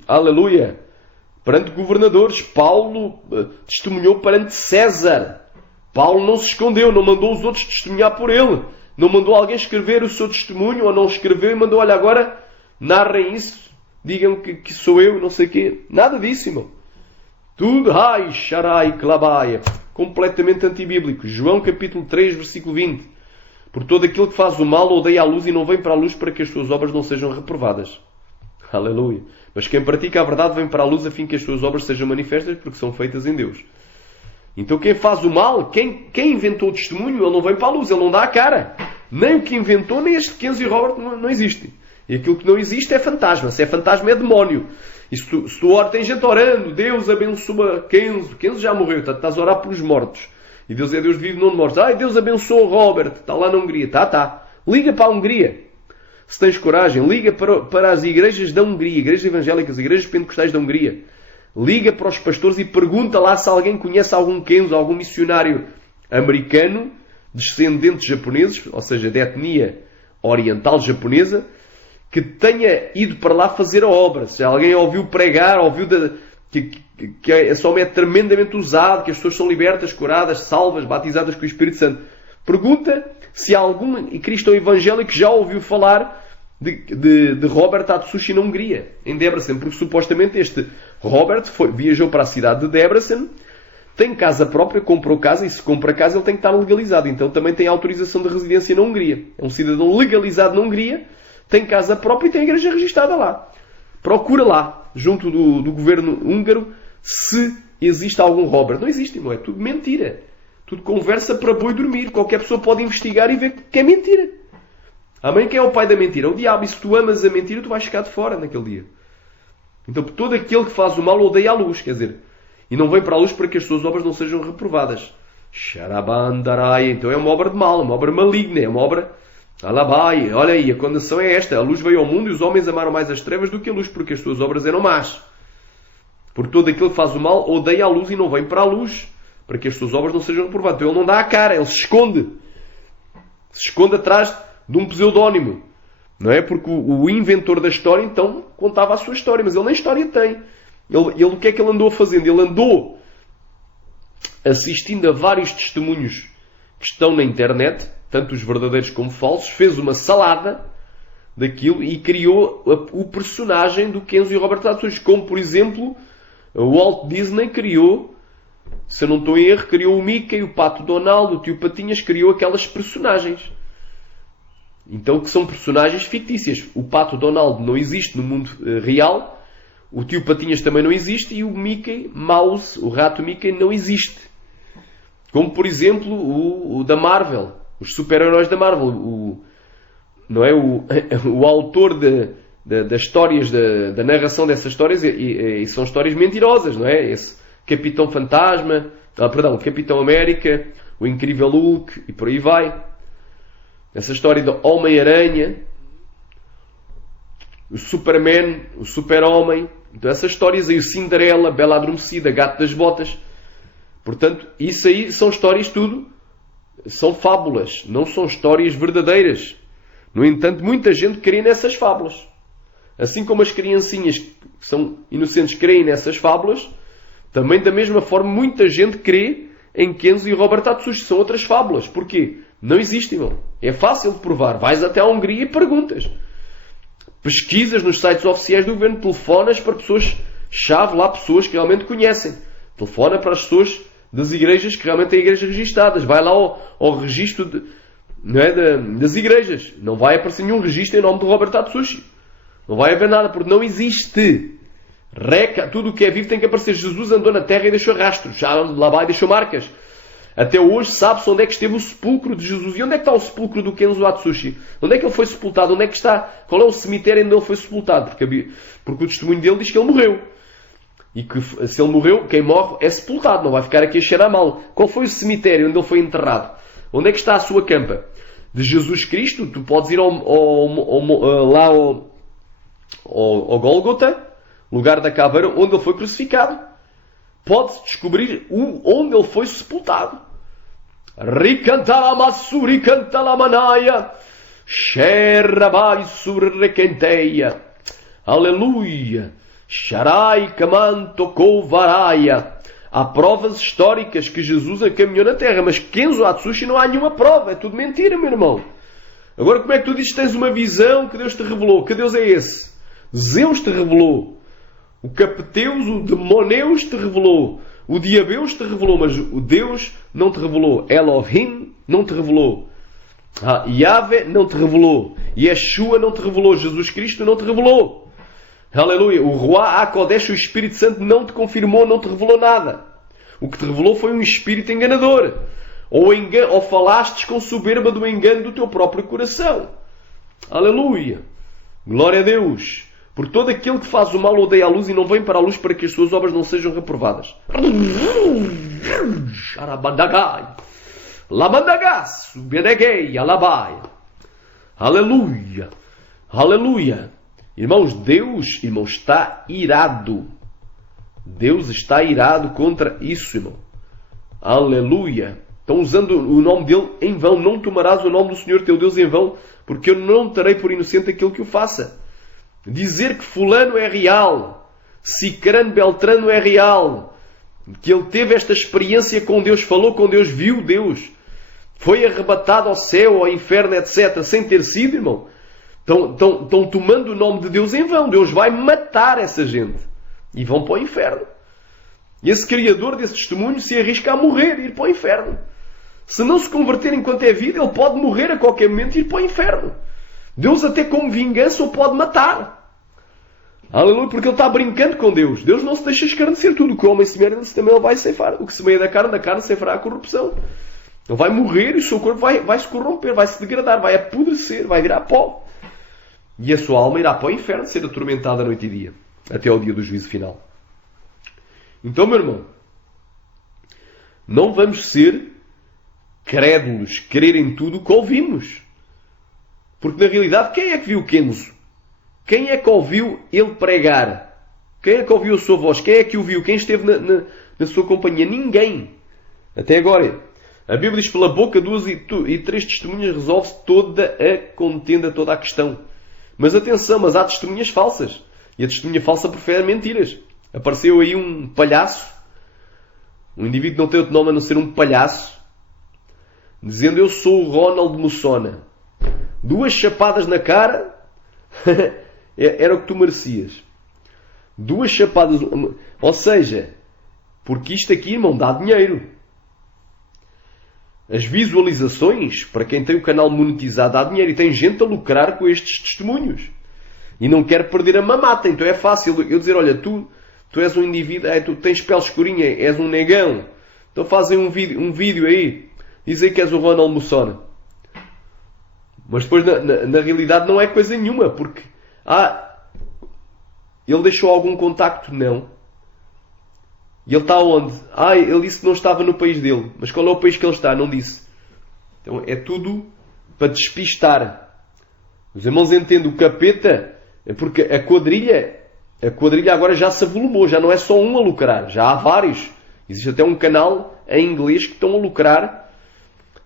aleluia, perante governadores. Paulo testemunhou perante César. Paulo não se escondeu, não mandou os outros testemunhar por ele. Não mandou alguém escrever o seu testemunho, ou não escreveu e mandou, olha, agora narrem isso, digam que sou eu, não sei o quê. Nada disso, irmão. Tudo, sharai, klabaia, completamente antibíblico. João capítulo 3, versículo 20. Por todo aquele que faz o mal odeia a luz e não vem para a luz para que as suas obras não sejam reprovadas. Aleluia. Mas quem pratica a verdade vem para a luz a fim que as suas obras sejam manifestas porque são feitas em Deus. Então quem faz o mal, quem inventou o testemunho, ele não vem para a luz, ele não dá a cara. Nem o que inventou, nem este Kenzo e Robert não existem. E aquilo que não existe é fantasma. Se é fantasma é demónio. E se tu tem gente orando, Deus abençoa Kenzo. Kenzo já morreu, estás a orar pelos mortos. E Deus é Deus vivo, não de mortos. Deus abençoa Robert, está lá na Hungria. Tá. Liga para a Hungria. Se tens coragem, liga para as igrejas da Hungria, igrejas evangélicas, igrejas pentecostais da Hungria. Liga para os pastores e pergunta lá se alguém conhece algum Kenzo, algum missionário americano, descendente de japoneses, ou seja, de etnia oriental japonesa, que tenha ido para lá fazer a obra. Se alguém ouviu pregar, ouviu que esse homem é tremendamente usado, que as pessoas são libertas, curadas, salvas, batizadas com o Espírito Santo. Pergunta se algum cristão evangélico já ouviu falar de Robert Atsushi na Hungria, em Debrecen, porque supostamente este Robert viajou para a cidade de Debrecen, tem casa própria, comprou casa, e se compra casa ele tem que estar legalizado, então também tem autorização de residência na Hungria. É um cidadão legalizado na Hungria, tem casa própria e tem a igreja registada lá. Procura lá, junto do governo húngaro, se existe algum Robert. Não existe, irmão, é tudo mentira. Tudo conversa para boi dormir. Qualquer pessoa pode investigar e ver que é mentira. Amém? Quem é o pai da mentira? O diabo. E se tu amas a mentira, tu vais ficar de fora naquele dia. Então, todo aquele que faz o mal odeia a luz, quer dizer, e não vem para a luz para que as suas obras não sejam reprovadas. Xarabandarai. Então é uma obra de mal, uma obra maligna, é uma obra... Alabai. Olha aí, a condenação é esta. A luz veio ao mundo e os homens amaram mais as trevas do que a luz, porque as suas obras eram más. Por todo aquele que faz o mal odeia a luz e não vem para a luz, para que as suas obras não sejam reprovadas. Então ele não dá a cara, ele se esconde. Se esconde atrás de um pseudónimo. Não é? Porque o inventor da história, então, contava a sua história, mas ele nem história tem. Ele o que é que ele andou fazendo? Ele andou assistindo a vários testemunhos que estão na internet, tanto os verdadeiros como falsos, fez uma salada daquilo e criou o personagem do Kenzo e Robert Atsushi, como, por exemplo, o Walt Disney criou, se eu não estou em erro, criou o Mickey, o Pato Donald, o Tio Patinhas, criou aquelas personagens. Então, que são personagens fictícias. O Pato Donald não existe no mundo real, o Tio Patinhas também não existe e o Mickey Mouse, o rato Mickey, não existe. Como, por exemplo, o da Marvel, os super-heróis da Marvel, não é? O autor das histórias, da narração dessas histórias, e são histórias mentirosas, não é? Esse Capitão Fantasma, Capitão América, o Incrível Hulk e por aí vai. Essa história do Homem-Aranha, o Superman, o Super-Homem. Então essas histórias aí, o Cinderela, Bela Adormecida, Gato das Botas. Portanto, isso aí são histórias tudo, são fábulas, não são histórias verdadeiras. No entanto, muita gente crê nessas fábulas. Assim como as criancinhas que são inocentes creem nessas fábulas, também da mesma forma muita gente crê em Kenzo e Robert Atsushi. São outras fábulas. Porquê? Não existem, irmão. É fácil de provar. Vais até à Hungria e perguntas. Pesquisas nos sites oficiais do governo. Telefonas para pessoas-chave lá, pessoas que realmente conhecem. Telefona para as pessoas das igrejas que realmente têm igrejas registadas. Vai lá ao registro das igrejas. Não vai aparecer nenhum registro em nome de Robert Atsushi. Não vai haver nada, porque não existe. Tudo o que é vivo tem que aparecer. Jesus andou na terra e deixou rastros. Já lá vai e deixou marcas. Até hoje sabe-se onde é que esteve o sepulcro de Jesus. E onde é que está o sepulcro do Kenzo Atsushi? Onde é que ele foi sepultado? Onde é que está? Qual é o cemitério onde ele foi sepultado? Porque o testemunho dele diz que ele morreu. E que se ele morreu, quem morre é sepultado. Não vai ficar aqui a cheirar mal. Qual foi o cemitério onde ele foi enterrado? Onde é que está a sua campa? De Jesus Cristo, tu podes ir lá ao Gólgota, lugar da caveira, onde ele foi crucificado. Pode-se descobrir onde ele foi sepultado. Ricantalamassuri cantalamanaya, xerabai surrequenteia. Aleluia. Sharai kamanto kovaraya. Há provas históricas que Jesus caminhou na terra, mas Kenzo Atsushi não há nenhuma prova. É tudo mentira, meu irmão. Agora, como é que tu dizes que tens uma visão que Deus te revelou? Que Deus é esse? Zeus te revelou. O Capeteus, o Demoneus te revelou. O Diabeus te revelou, mas o Deus não te revelou. Elohim não te revelou. Yahvé não te revelou. Yeshua não te revelou. Jesus Cristo não te revelou. Aleluia. O Ruach HaKodesh, o Espírito Santo, não te confirmou, não te revelou nada. O que te revelou foi um espírito enganador. Ou falastes com soberba do engano do teu próprio coração. Aleluia. Glória a Deus. Por todo aquele que faz o mal odeia a luz e não vem para a luz para que as suas obras não sejam reprovadas. Aleluia. Aleluia. Irmãos, Deus, está irado. Deus está irado contra isso, irmão. Aleluia. Estão usando o nome dele em vão. Não tomarás o nome do Senhor teu Deus em vão, porque eu não terei por inocente aquele que o faça. Dizer que fulano é real, Cicrano Beltrano é real, que ele teve esta experiência com Deus, falou com Deus, viu Deus, foi arrebatado ao céu, ao inferno, etc., sem ter sido, irmão. Estão tomando o nome de Deus em vão. Deus vai matar essa gente. E vão para o inferno. E esse criador desse testemunho se arrisca a morrer e ir para o inferno. Se não se converter enquanto é vida, ele pode morrer a qualquer momento e ir para o inferno. Deus até como vingança o pode matar. Aleluia, porque ele está brincando com Deus. Deus não se deixa escarnecer. Tudo o que o homem semeia, também ele vai ceifar. O que semeia da carne ceifará a corrupção. Ele vai morrer e o seu corpo vai se corromper, vai se degradar, vai apodrecer, vai virar pó. E a sua alma irá para o inferno ser atormentada noite e dia, até ao dia do juízo final. Então, meu irmão, não vamos ser crédulos, crer em tudo o que ouvimos. Porque, na realidade, quem é que viu Kenzo? Quem é que ouviu ele pregar? Quem é que ouviu a sua voz? Quem é que o viu? Quem esteve na sua companhia? Ninguém. Até agora. A Bíblia diz, pela boca 2 e 3 testemunhas resolve-se toda a contenda, toda a questão. Mas atenção, mas há testemunhas falsas. E a testemunha falsa prefere mentiras. Apareceu aí um palhaço, um indivíduo que não tem outro nome a não ser um palhaço, dizendo, eu sou o Ronald Mussona. 2 chapadas na cara, era o que tu merecias. 2 chapadas, ou seja, porque isto aqui, irmão, dá dinheiro. As visualizações, para quem tem o canal monetizado, dá dinheiro. E tem gente a lucrar com estes testemunhos. E não quer perder a mamata. Então é fácil eu dizer, olha, tu és um indivíduo, tu tens pele escurinha, és um negão. Então fazem um vídeo aí. Diz aí que és o Ronald Mussona. Mas depois, na realidade, não é coisa nenhuma, porque ele deixou algum contacto? Não. E ele está onde? Ele disse que não estava no país dele. Mas qual é o país que ele está? Não disse. Então é tudo para despistar. Os irmãos entendem o capeta, porque a quadrilha agora já se avolumou, já não é só um a lucrar, já há vários. Existe até um canal em inglês que estão a lucrar,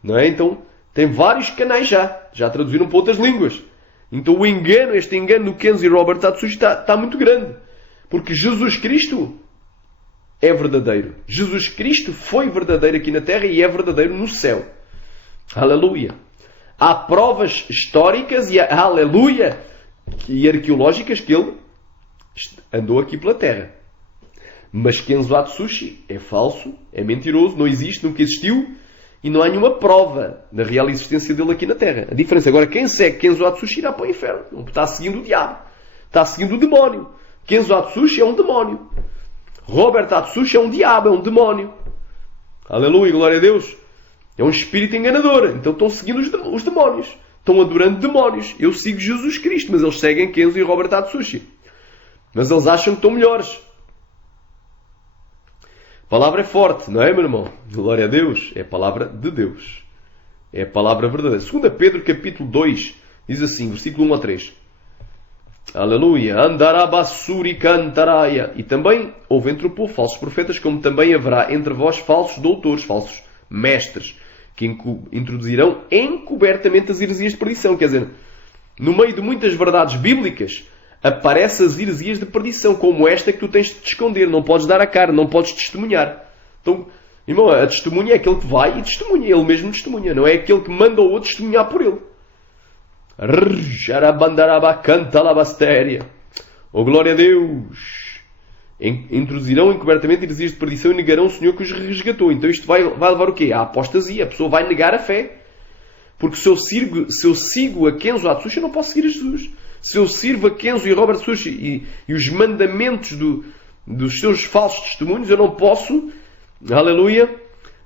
não é? Então tem vários canais já traduziram para outras línguas. Então este engano do Kenzo e Robert Atsushi está muito grande, porque Jesus Cristo é verdadeiro. Jesus Cristo foi verdadeiro aqui na terra e é verdadeiro no céu. Aleluia! Há provas históricas e aleluia e arqueológicas que ele andou aqui pela terra. Mas Kenzo Atsushi é falso, é mentiroso, não existe, nunca existiu e não há nenhuma prova da real existência dele aqui na terra. A diferença agora, quem segue Kenzo Atsushi irá para o inferno. Está seguindo o diabo. Está seguindo o demónio. Kenzo Atsushi é um demónio. Robert Atsushi é um diabo, é um demónio. Aleluia, glória a Deus. É um espírito enganador. Então estão seguindo os demónios. Estão adorando demónios. Eu sigo Jesus Cristo, mas eles seguem Kenzo e Robert Atsushi. Mas eles acham que estão melhores. A palavra é forte, não é, meu irmão? Glória a Deus. É a palavra de Deus. É a palavra verdadeira. 2 Pedro, capítulo 2, diz assim, versículo 1 a 3. Aleluia. Andarabassuri cantaraya. E também houve entre o povo falsos profetas, como também haverá entre vós falsos doutores, falsos mestres, que introduzirão encobertamente as heresias de perdição. Quer dizer, no meio de muitas verdades bíblicas, aparecem as heresias de perdição, como esta que tu tens de te esconder. Não podes dar a cara, não podes testemunhar. Então, irmão, a testemunha é aquele que vai e testemunha. Ele mesmo testemunha. Não é aquele que manda o outro testemunhar por ele. Oh, glória a Deus! Introduzirão encobertamente heresias de perdição e negarão o Senhor que os resgatou. Então isto vai levar o quê? À apostasia. A pessoa vai negar a fé. Porque se eu sigo a Kenzo Atsushi, eu não posso seguir a Jesus. Se eu sirvo a Kenzo e Robert Atsushi e os mandamentos dos seus falsos testemunhos, eu não posso, aleluia,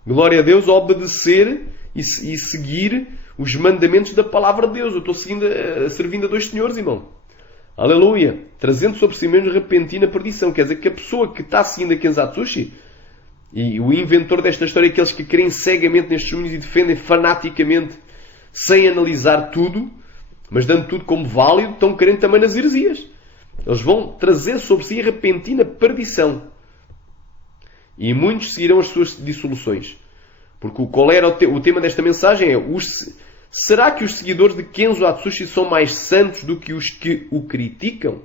glória a Deus, obedecer e seguir os mandamentos da palavra de Deus. Eu estou servindo a dois senhores, irmão. Aleluia. Trazendo sobre si mesmo repentina perdição. Quer dizer que a pessoa que está seguindo a Kenzo Atsushi, e o inventor desta história, aqueles que creem cegamente nestes testemunhos e defendem fanaticamente, sem analisar tudo, mas dando tudo como válido, estão querendo também nas heresias. Eles vão trazer sobre si a repentina perdição. E muitos seguirão as suas dissoluções. Porque qual era o tema desta mensagem? Será que os seguidores de Kenzo Atsushi são mais santos do que os que o criticam?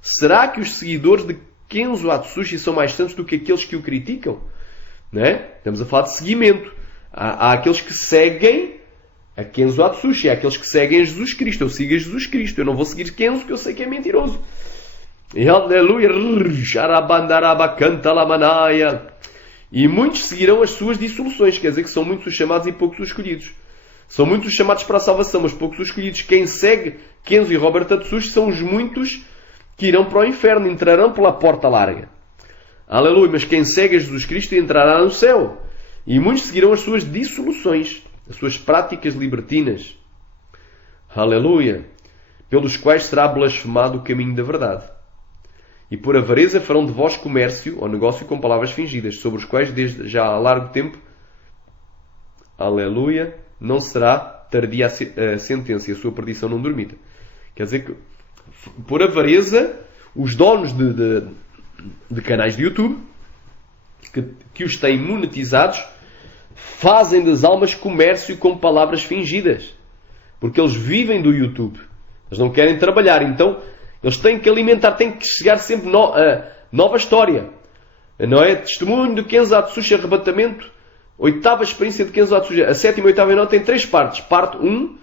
Será que os seguidores de Kenzo Atsushi são mais santos do que aqueles que o criticam? Não é? Estamos a falar de seguimento. Há aqueles que seguem a Kenzo Atsushi, há aqueles que seguem a Jesus Cristo. Eu sigo a Jesus Cristo. Eu não vou seguir Kenzo, que eu sei que é mentiroso. E aleluia. E muitos seguirão as suas dissoluções. Quer dizer que são muitos os chamados e poucos os escolhidos. São muitos os chamados para a salvação, mas poucos os escolhidos. Quem segue Kenzo e Robert Atsushi são os muitos que irão para o inferno, entrarão pela porta larga. Aleluia. Mas quem segue a Jesus Cristo entrará no céu. E muitos seguirão as suas dissoluções, as suas práticas libertinas. Aleluia. Pelos quais será blasfemado o caminho da verdade. E por avareza farão de vós comércio ou negócio com palavras fingidas, sobre os quais desde já há largo tempo, aleluia, não será tardia a sentença e a sua perdição não dormida. Quer dizer que, por avareza, os donos de canais de YouTube, que os têm monetizados, fazem das almas comércio com palavras fingidas. Porque eles vivem do YouTube. Eles não querem trabalhar. Então, eles têm que alimentar, têm que chegar sempre nova história. Não é? Testemunho de Kenzo Atsushi, arrebatamento. 8ª experiência de Kenzo Atsushi. A 7ª, 8ª e 9ª tem 3 partes. Parte 1,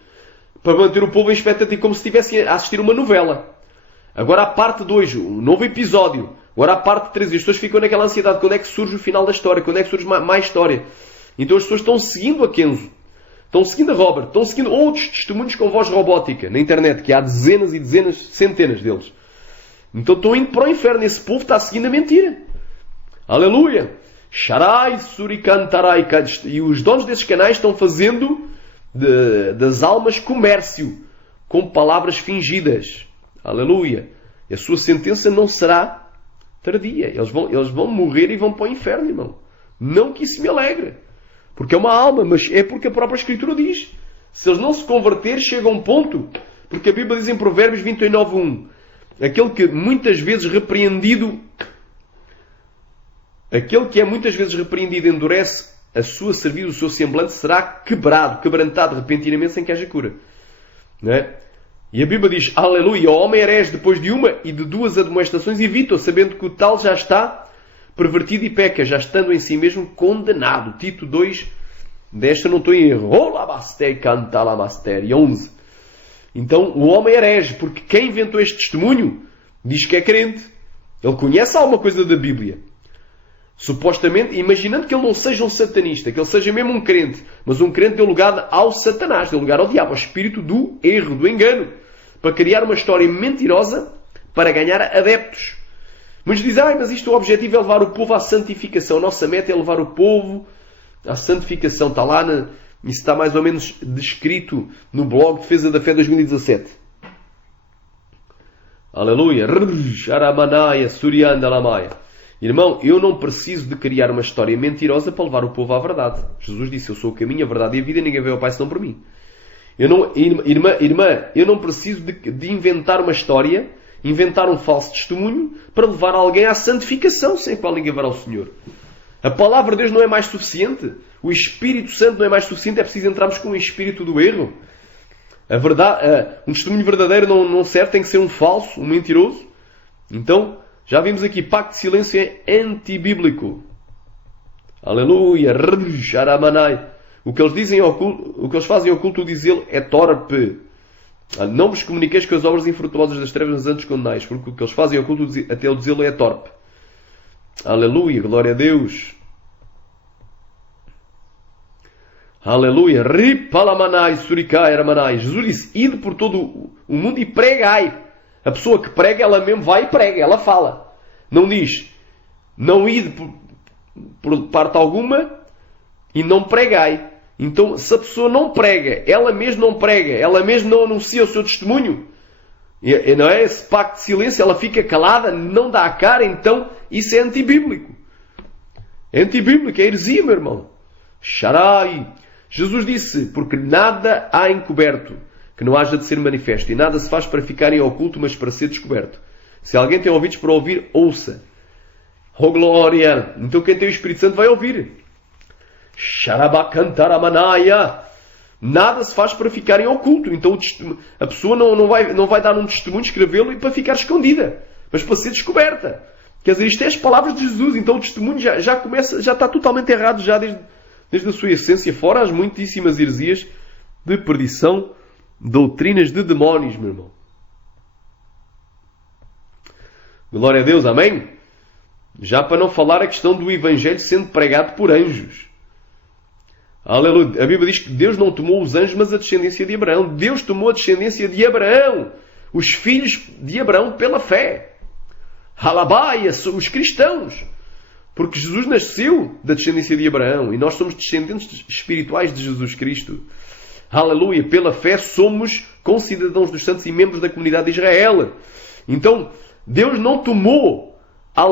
para manter o povo em expectativa, como se estivesse a assistir uma novela. Agora a parte 2, um novo episódio. Agora a parte 3. E as pessoas ficam naquela ansiedade. Quando é que surge o final da história? Quando é que surge mais história? Então as pessoas estão seguindo a Kenzo. Estão seguindo a Robert. Estão seguindo outros testemunhos com voz robótica na internet. Que há dezenas e dezenas, centenas deles. Então estão indo para o inferno. Esse povo está seguindo a mentira. Aleluia. Sharai, Surikantarai. E os donos desses canais estão fazendo das almas comércio com palavras fingidas. Aleluia. E a sua sentença não será tardia. Eles vão morrer e vão para o inferno, irmão. Não que isso me alegre. Porque é uma alma, mas é porque a própria Escritura diz. Se eles não se converter, chega a um ponto. Porque a Bíblia diz em Provérbios 29:1: aquele que é muitas vezes repreendido endurece a sua cerviz, o seu semblante será quebrantado repentinamente sem que haja cura. Não é? E a Bíblia diz, aleluia, o homem herege depois de uma e de duas admoestações evita, sabendo que o tal já está pervertido e peca, já estando em si mesmo condenado. Tito 2, desta não estou em erro. E 11. Então o homem herege, porque quem inventou este testemunho diz que é crente. Ele conhece alguma coisa da Bíblia. Supostamente, imaginando que ele não seja um satanista, que ele seja mesmo um crente, mas um crente deu lugar ao Satanás, deu lugar ao diabo, ao espírito do erro, do engano, para criar uma história mentirosa para ganhar adeptos. Muitos dizem, mas isto o objetivo é levar o povo à santificação. A nossa meta é levar o povo à santificação. Está lá, isso está mais ou menos descrito no blog Defesa da Fé 2017. Aleluia. Aramanaya, Suryandalamaya. Irmão, eu não preciso de criar uma história mentirosa para levar o povo à verdade. Jesus disse, eu sou o caminho, a verdade e a vida, e ninguém veio ao Pai senão por mim. Irmã, eu não preciso de inventar uma história, inventar um falso testemunho, para levar alguém à santificação, sem a qual ninguém vai ao Senhor. A palavra de Deus não é mais suficiente? O Espírito Santo não é mais suficiente? É preciso entrarmos com o espírito do erro? Um testemunho verdadeiro não serve, tem que ser um falso, um mentiroso. Então, já vimos aqui, pacto de silêncio é antibíblico. Aleluia. O que eles dizem o que eles fazem ao culto dizê-lo é torpe. Não vos comuniqueis com as obras infrutuosas das trevas, mas antes condenais, porque o que eles fazem ao culto até o dizê-lo é torpe. Aleluia, glória a Deus. Aleluia. Ripalamanai, surikai, aramanai. Jesus disse, ide por todo o mundo e pregai. A pessoa que prega, ela mesmo vai e prega, ela fala. Não diz, não ide por parte alguma e não pregai. Então, se a pessoa não prega, ela mesmo não prega, ela mesmo não anuncia o seu testemunho, não é esse pacto de silêncio, ela fica calada, não dá a cara, então isso é antibíblico. É antibíblico, é heresia, meu irmão. Xarai. Jesus disse, porque nada há encoberto que não haja de ser manifesto, e nada se faz para ficar em oculto, mas para ser descoberto. Se alguém tem ouvidos para ouvir, ouça. Oh glória! Então quem tem o Espírito Santo vai ouvir. Xarabacantaramanaya. Nada se faz para ficar em oculto. Então a pessoa não vai dar um testemunho, escrevê-lo e para ficar escondida, mas para ser descoberta. Quer dizer, isto é as palavras de Jesus. Então o testemunho já começa, já está totalmente errado, já desde a sua essência, fora as muitíssimas heresias de perdição, doutrinas de demónios, meu irmão. Glória a Deus, amém? Já para não falar a questão do Evangelho sendo pregado por anjos. Aleluia. A Bíblia diz que Deus não tomou os anjos, mas a descendência de Abraão. Deus tomou a descendência de Abraão. Os filhos de Abraão pela fé. Halabaia, os cristãos. Porque Jesus nasceu da descendência de Abraão. E nós somos descendentes espirituais de Jesus Cristo. Aleluia. Pela fé somos concidadãos dos santos e membros da comunidade de Israel. Então, Deus não tomou,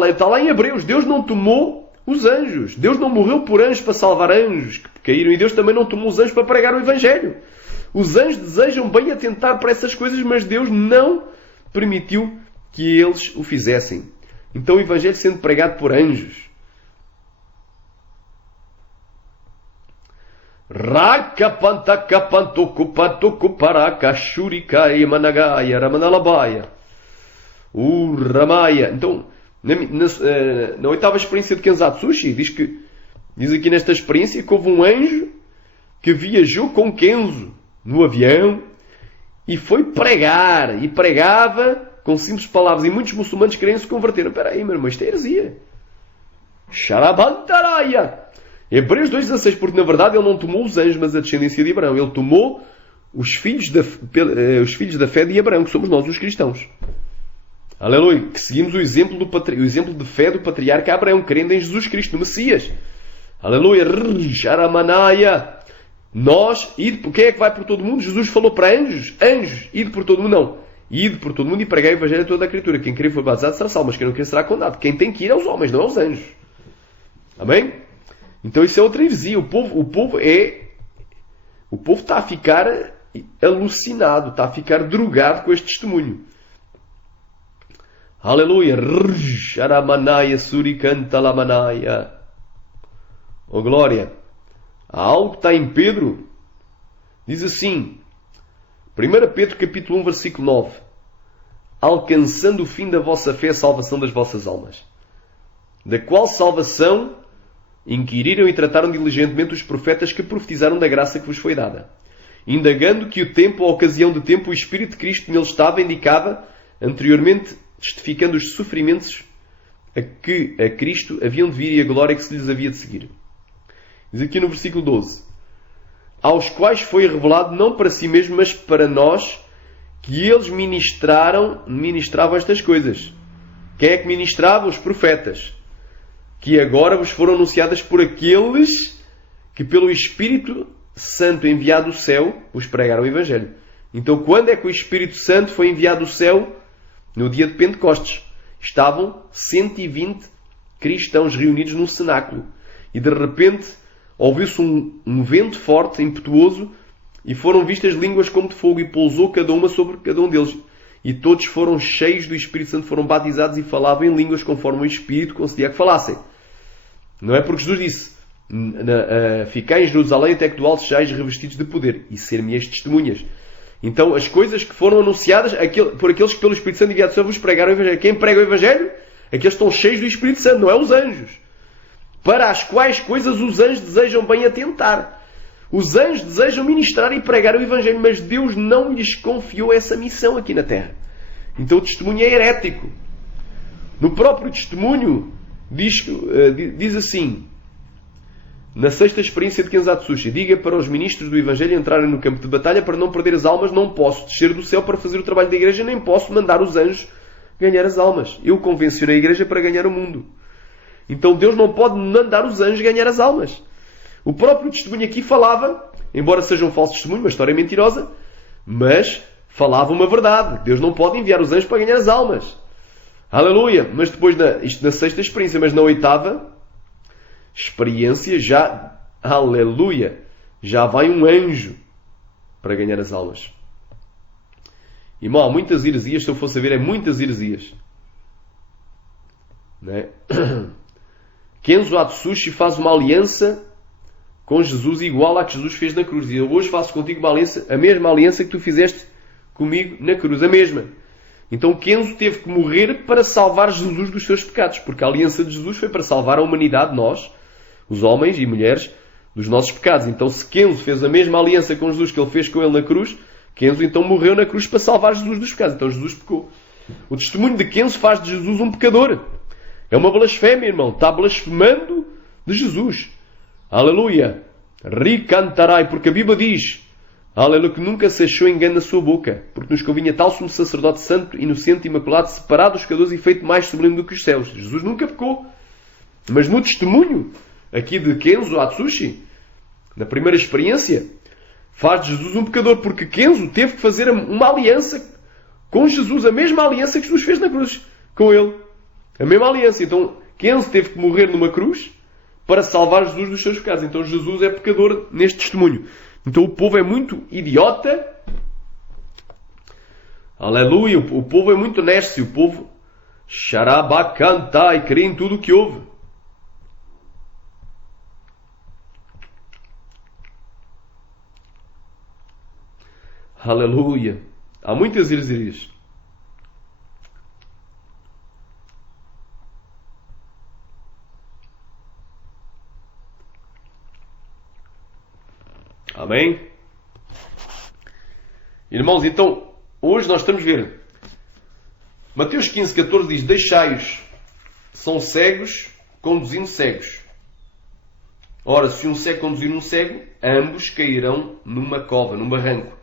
está lá em Hebreus, Deus não tomou os anjos. Deus não morreu por anjos para salvar anjos que caíram. E Deus também não tomou os anjos para pregar o Evangelho. Os anjos desejam bem atentar para essas coisas, mas Deus não permitiu que eles o fizessem. Então o Evangelho sendo pregado por anjos. Então, na oitava experiência de Kenzatsushi, diz aqui nesta experiência que houve um anjo que viajou com Kenzo no avião e foi pregar. E pregava com simples palavras. E muitos muçulmanos queriam se converter. Espera aí, meu irmão, isto é heresia. Sharabantaraya. Hebreus 2,16, porque na verdade ele não tomou os anjos, mas a descendência de Abraão. Ele tomou os filhos da fé de Abraão, que somos nós, os cristãos. Aleluia. Que seguimos o exemplo de fé do patriarca Abraão, crendo em Jesus Cristo, o Messias. Aleluia. Sharamanaya. Quem é que vai por todo o mundo? Jesus falou para anjos, ide por todo o mundo. Não, ide por todo o mundo e pregai o evangelho a toda a criatura. Quem crer e for batizado será salvo, mas quem não crer será condenado. Quem tem que ir é os homens, não é os anjos. Amém? Então isso é outra heresia. O povo está a ficar alucinado, está a ficar drogado com este testemunho. Aleluia! Aramanaya suricanta lamanaya. Oh glória! Há algo que está em Pedro. Diz assim, 1 Pedro capítulo 1 versículo 9. Alcançando o fim da vossa fé, a salvação das vossas almas. Da qual salvação inquiriram e trataram diligentemente os profetas que profetizaram da graça que vos foi dada. Indagando que o tempo, a ocasião do tempo, o Espírito de Cristo nele estava, indicava, anteriormente testificando os sofrimentos a que a Cristo haviam de vir e a glória que se lhes havia de seguir. Diz aqui no versículo 12. Aos quais foi revelado não para si mesmo, mas para nós, que eles ministravam estas coisas. Quem é que ministrava? Os profetas. Que agora vos foram anunciadas por aqueles que pelo Espírito Santo enviado do céu vos pregaram o Evangelho. Então quando é que o Espírito Santo foi enviado do céu? No dia de Pentecostes. Estavam 120 cristãos reunidos num cenáculo. E de repente ouviu-se um vento forte, impetuoso, e foram vistas línguas como de fogo, e pousou cada uma sobre cada um deles. E todos foram cheios do Espírito Santo, foram batizados e falavam em línguas conforme o Espírito concedia que falassem. Não é porque Jesus disse, ficai em Jerusalém até que do alto sejais revestidos de poder, e ser-me-eis testemunhas. Então, as coisas que foram anunciadas por aqueles que pelo Espírito Santo enviado do céu vos pregaram o Evangelho. Quem prega o Evangelho? Aqueles que estão cheios do Espírito Santo, não é os anjos. Para as quais coisas os anjos desejam bem atentar. Os anjos desejam ministrar e pregar o Evangelho, mas Deus não lhes confiou essa missão aqui na Terra. Então o testemunho é herético. No próprio testemunho diz assim, na sexta experiência de Kenzō Atsushi, diga para os ministros do Evangelho entrarem no campo de batalha para não perder as almas, não posso descer do céu para fazer o trabalho da igreja, nem posso mandar os anjos ganhar as almas. Eu convencionei a igreja para ganhar o mundo. Então Deus não pode mandar os anjos ganhar as almas. O próprio testemunho aqui falava, embora seja um falso testemunho, uma história mentirosa, mas falava uma verdade. Deus não pode enviar os anjos para ganhar as almas. Aleluia! Mas depois, isto na sexta experiência, mas na oitava experiência já, aleluia, já vai um anjo para ganhar as almas. Irmão, há muitas heresias, se eu fosse a ver, é muitas heresias. Não é? Kenzō Atsushi faz uma aliança com Jesus igual à que Jesus fez na cruz. E eu hoje faço contigo uma aliança, a mesma aliança que tu fizeste comigo na cruz, a mesma. Então Kenzō teve que morrer para salvar Jesus dos seus pecados, porque a aliança de Jesus foi para salvar a humanidade, nós, os homens e mulheres, dos nossos pecados. Então se Kenzō fez a mesma aliança com Jesus que ele fez com ele na cruz, Kenzō então morreu na cruz para salvar Jesus dos pecados. Então Jesus pecou. O testemunho de Kenzō faz de Jesus um pecador. É uma blasfémia, irmão. Está blasfemando de Jesus. Aleluia. Ricantarai, porque a Bíblia diz, aleluia, que nunca se achou engano na sua boca, porque nos convinha tal sumo sacerdote santo, inocente, imaculado, separado dos pecadores e feito mais sublime do que os céus. Jesus nunca pecou. Mas no testemunho aqui de Kenzō Atsushi, na primeira experiência, faz de Jesus um pecador, porque Kenzō teve que fazer uma aliança com Jesus, a mesma aliança que Jesus fez na cruz com ele. A mesma aliança. Então Kenzō teve que morrer numa cruz para salvar Jesus dos seus pecados. Então Jesus é pecador neste testemunho. Então o povo é muito idiota. Aleluia. O povo é muito nécio. O povo xarabacanta e crê em tudo o que ouve. Aleluia. Há muitas heresias. Amém? Irmãos, então, hoje nós estamos a ver. Mateus 15, 14 diz, deixai-os, são cegos, conduzindo cegos. Ora, se um cego conduzir um cego, ambos cairão numa cova, num barranco.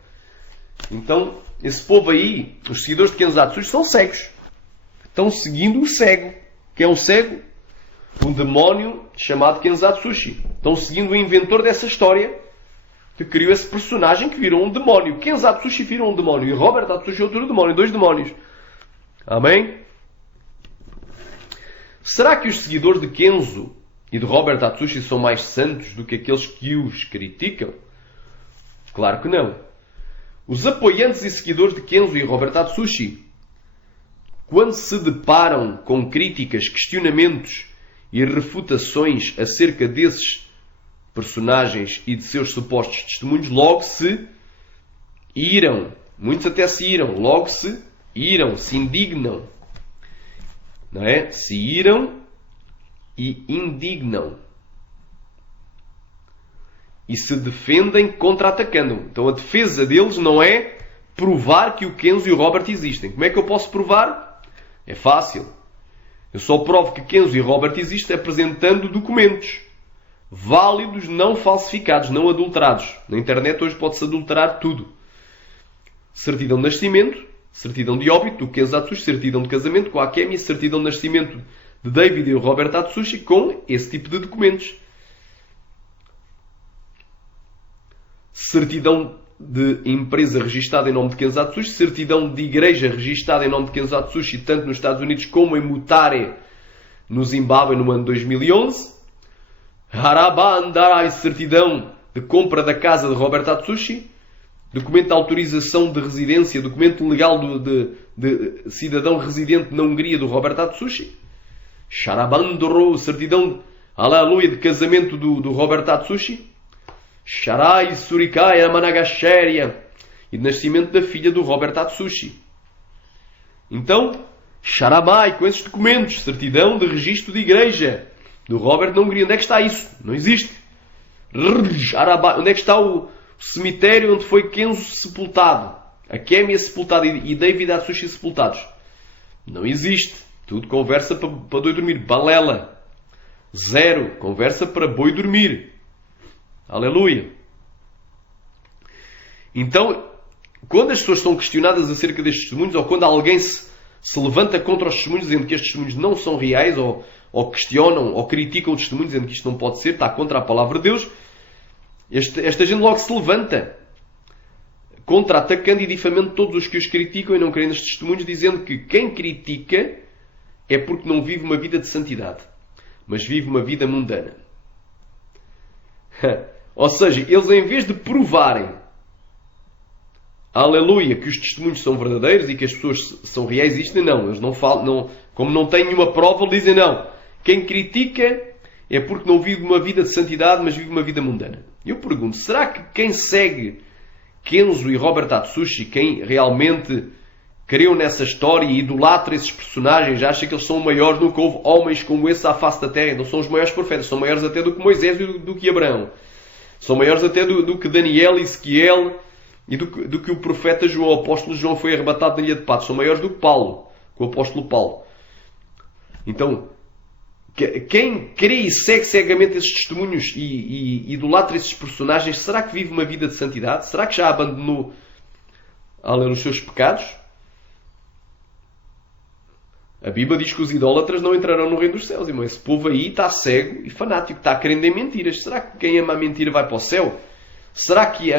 Então, esse povo aí, os seguidores de Kenzō Atsushi, são cegos. Estão seguindo o cego. Que é um cego? Um demónio chamado Kenzō Atsushi. Estão seguindo o inventor dessa história, que criou esse personagem que virou um demónio. Kenzo Atsushi virou um demónio. E Robert Atsushi outro demónio. 2 demónios. Amém? Será que os seguidores de Kenzo e de Robert Atsushi são mais santos do que aqueles que os criticam? Claro que não. Os apoiantes e seguidores de Kenzo e Robert Atsushi, quando se deparam com críticas, questionamentos e refutações acerca desses personagens e de seus supostos testemunhos, logo se iram. Muitos até se iram. Logo se iram, se indignam. Não é? Se iram e indignam. E se defendem contra-atacando. Então a defesa deles não é provar que o Kenzo e o Robert existem. Como é que eu posso provar? É fácil. Eu só provo que Kenzo e Robert existem apresentando documentos válidos, não falsificados, não adulterados. Na internet hoje pode-se adulterar tudo. Certidão de nascimento, certidão de óbito do Kenzo Atsushi, certidão de casamento com a Akemi, certidão de nascimento de David e Robert Atsushi, com esse tipo de documentos. Certidão de empresa registada em nome de Kenzo Atsushi, certidão de igreja registada em nome de Kenzo Atsushi, tanto nos Estados Unidos como em Mutare, no Zimbábue, no ano 2011. Haraba Andarai, certidão de compra da casa de Robert Atsushi, documento de autorização de residência, documento legal de cidadão residente na Hungria do Robert Atsushi. Sharabandoro, certidão, aleluia, de casamento do Robert Atsushi. Sharai Surikai Amanagasheria, e de nascimento da filha do Robert Atsushi. Então, Sharabai, com esses documentos, certidão de registro de igreja do Robert na Hungria. Onde é que está isso? Não existe. Sharabai. Onde é que está o cemitério onde foi Kenzo sepultado? A Kemi sepultada e David Atsushi sepultados? Não existe. Tudo conversa para boi dormir. Balela. Zero. Conversa para boi dormir. Aleluia. Então, quando as pessoas são questionadas acerca destes testemunhos, ou quando alguém se levanta contra os testemunhos, dizendo que estes testemunhos não são reais, ou questionam, ou criticam os testemunhos, dizendo que isto não pode ser, está contra a palavra de Deus, esta gente logo se levanta, contra-atacando e difamando todos os que os criticam e não creem nestes testemunhos, dizendo que quem critica é porque não vive uma vida de santidade, mas vive uma vida mundana. Ou seja, eles em vez de provarem, aleluia, que os testemunhos são verdadeiros e que as pessoas são reais, isto não. Eles não falam, como não têm nenhuma prova, eles dizem não. Quem critica é porque não vive uma vida de santidade, mas vive uma vida mundana. Eu pergunto, será que quem segue Kenzo e Robert Atsushi, quem realmente creu nessa história e idolatra esses personagens, acha que eles são maiores? Nunca houve homens como esse à face da terra. Não são os maiores profetas, são maiores até do que Moisés e do que Abraão. São maiores até do que Daniel e Ezequiel e do que o profeta João. O apóstolo João foi arrebatado na ilha de Patmos. São maiores do que Paulo, o apóstolo Paulo. Então, quem crê e segue cegamente esses testemunhos e idolatra esses personagens, será que vive uma vida de santidade? Será que já abandonou os seus pecados? A Bíblia diz que os idólatras não entrarão no reino dos céus, irmão. Esse povo aí está cego e fanático, está crendo em mentiras. Será que quem ama a mentira vai para o céu? Será que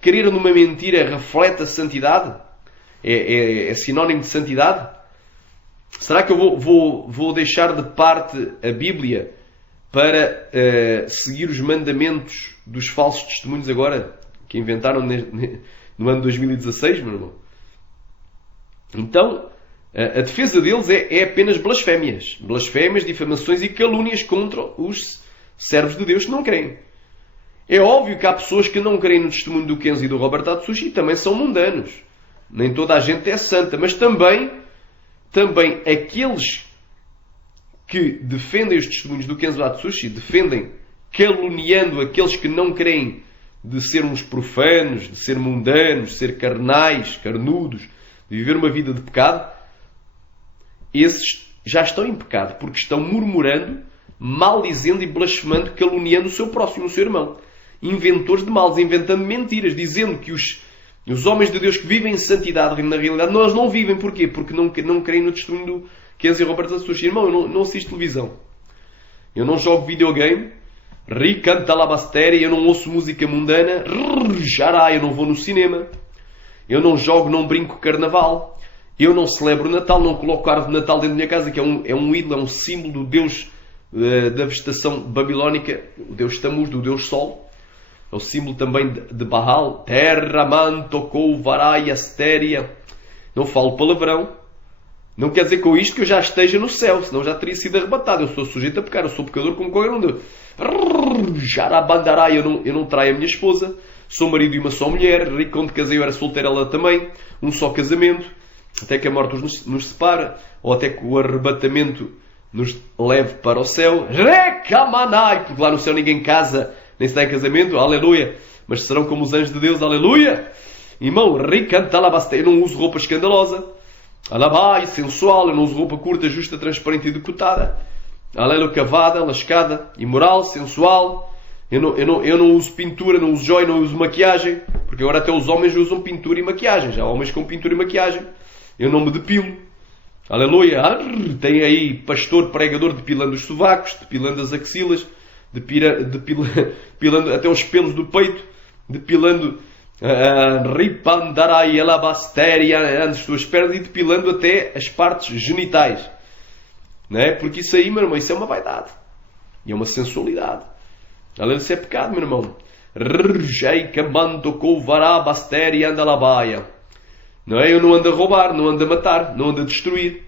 crer numa mentira reflete a santidade? É sinónimo de santidade? Será que eu vou deixar de parte a Bíblia para seguir os mandamentos dos falsos testemunhos agora que inventaram no ano 2016, meu irmão? Então, a defesa deles é apenas blasfémias. Blasfémias, difamações e calúnias contra os servos de Deus que não creem. É óbvio que há pessoas que não creem no testemunho do Kenzo e do Robert Atsushi e também são mundanos. Nem toda a gente é santa. Mas também aqueles que defendem os testemunhos do Kenzo Atsushi, defendem caluniando aqueles que não creem de ser uns profanos, de ser mundanos, de ser carnais, carnudos, de viver uma vida de pecado. Esses já estão em pecado, porque estão murmurando, maldizendo e blasfemando, caluniando o seu próximo, o seu irmão. Inventores de males, inventando mentiras, dizendo que os homens de Deus que vivem em santidade, na realidade, nós não vivem. Porquê? Porque não creem no testemunho do Kenzo e Robert Atsushi. Irmão, eu não assisto televisão. Eu não jogo videogame. Ricanta labastéria, eu não ouço música mundana. Jará, eu não vou no cinema. Eu não jogo, não brinco carnaval. Eu não celebro o Natal, não coloco árvore de Natal dentro da minha casa, que é um ídolo, é um símbolo do Deus da vegetação babilónica, o Deus Tammuz, do Deus Sol. É o símbolo também de Baal. Terra, manto, couvarai, astéria. Não falo palavrão. Não quer dizer com isto que eu já esteja no céu, senão já teria sido arrebatado. Eu sou sujeito a pecar, eu sou pecador como qualquer um deles. Jarabandarai, eu não traio a minha esposa. Sou marido de uma só mulher. Quando casei eu era solteira, ela também. Um só casamento. Até que a morte nos separa. Ou até que o arrebatamento nos leve para o céu. Rekamanai, porque lá no céu ninguém casa, nem se dá em casamento. Aleluia. Mas serão como os anjos de Deus. Aleluia. Irmão, ricantalabasta. Eu não uso roupa escandalosa. Alabai, sensual. Eu não uso roupa curta, justa, transparente e decotada. Aleluia, cavada, lascada, imoral, sensual. Eu não uso pintura, não uso joia, não uso maquiagem. Porque agora até os homens usam pintura e maquiagem. Já há homens com pintura e maquiagem. Eu não me depilo. Aleluia. Tem aí pastor, pregador depilando os sovacos, depilando as axilas, depilando até os pelos do peito, depilando ripandarai elabastéria as suas pernas e depilando até as partes genitais. Não é? Porque isso aí, meu irmão, isso é uma vaidade. E é uma sensualidade. Aleluia, isso é pecado, meu irmão. Não é? Eu não ando a roubar, não ando a matar, não ando a destruir.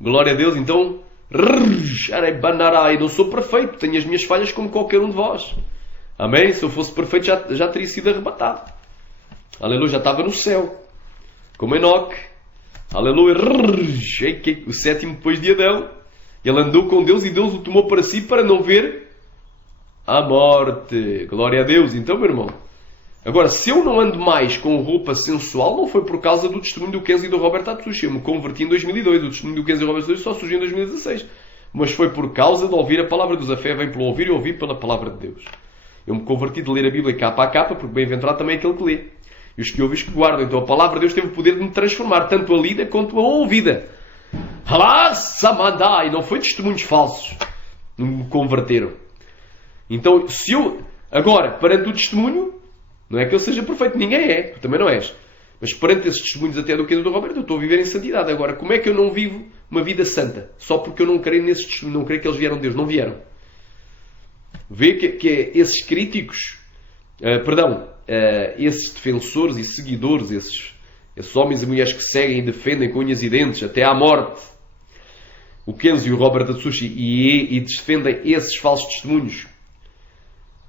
Glória a Deus. Então, não sou perfeito, tenho as minhas falhas como qualquer um de vós. Amém? Se eu fosse perfeito já teria sido arrebatado. Aleluia, já estava no céu. Como Enoque. Aleluia. O sétimo depois de Adão. Ele andou com Deus e Deus o tomou para si para não ver a morte. Glória a Deus. Então, meu irmão, agora, se eu não ando mais com roupa sensual, não foi por causa do testemunho do Kenzo e do Robert Atsushi. Eu me converti em 2002. O testemunho do Kenzo e do Robert Atsushi só surgiu em 2016. Mas foi por causa de ouvir a palavra de Deus. A fé vem pelo ouvir e ouvir pela palavra de Deus. Eu me converti de ler a Bíblia capa a capa, porque bem-aventurado também é aquele que lê. E os que ouvem, os que guardam. Então a palavra de Deus teve o poder de me transformar, tanto a lida quanto a ouvida. E não foi testemunhos falsos que me converteram. Então, se eu, agora, perante o testemunho, não é que eu seja perfeito, ninguém é, tu também não és. Mas perante esses testemunhos até do Kenzo do Roberto, eu estou a viver em santidade. Agora, como é que eu não vivo uma vida santa? Só porque eu não creio nesses testemunhos, não creio que eles vieram de Deus, não vieram. Vê que esses críticos, esses defensores e seguidores, esses homens e mulheres que seguem e defendem com unhas e dentes até à morte o Kenzo e o Robert Atsushi e defendem esses falsos testemunhos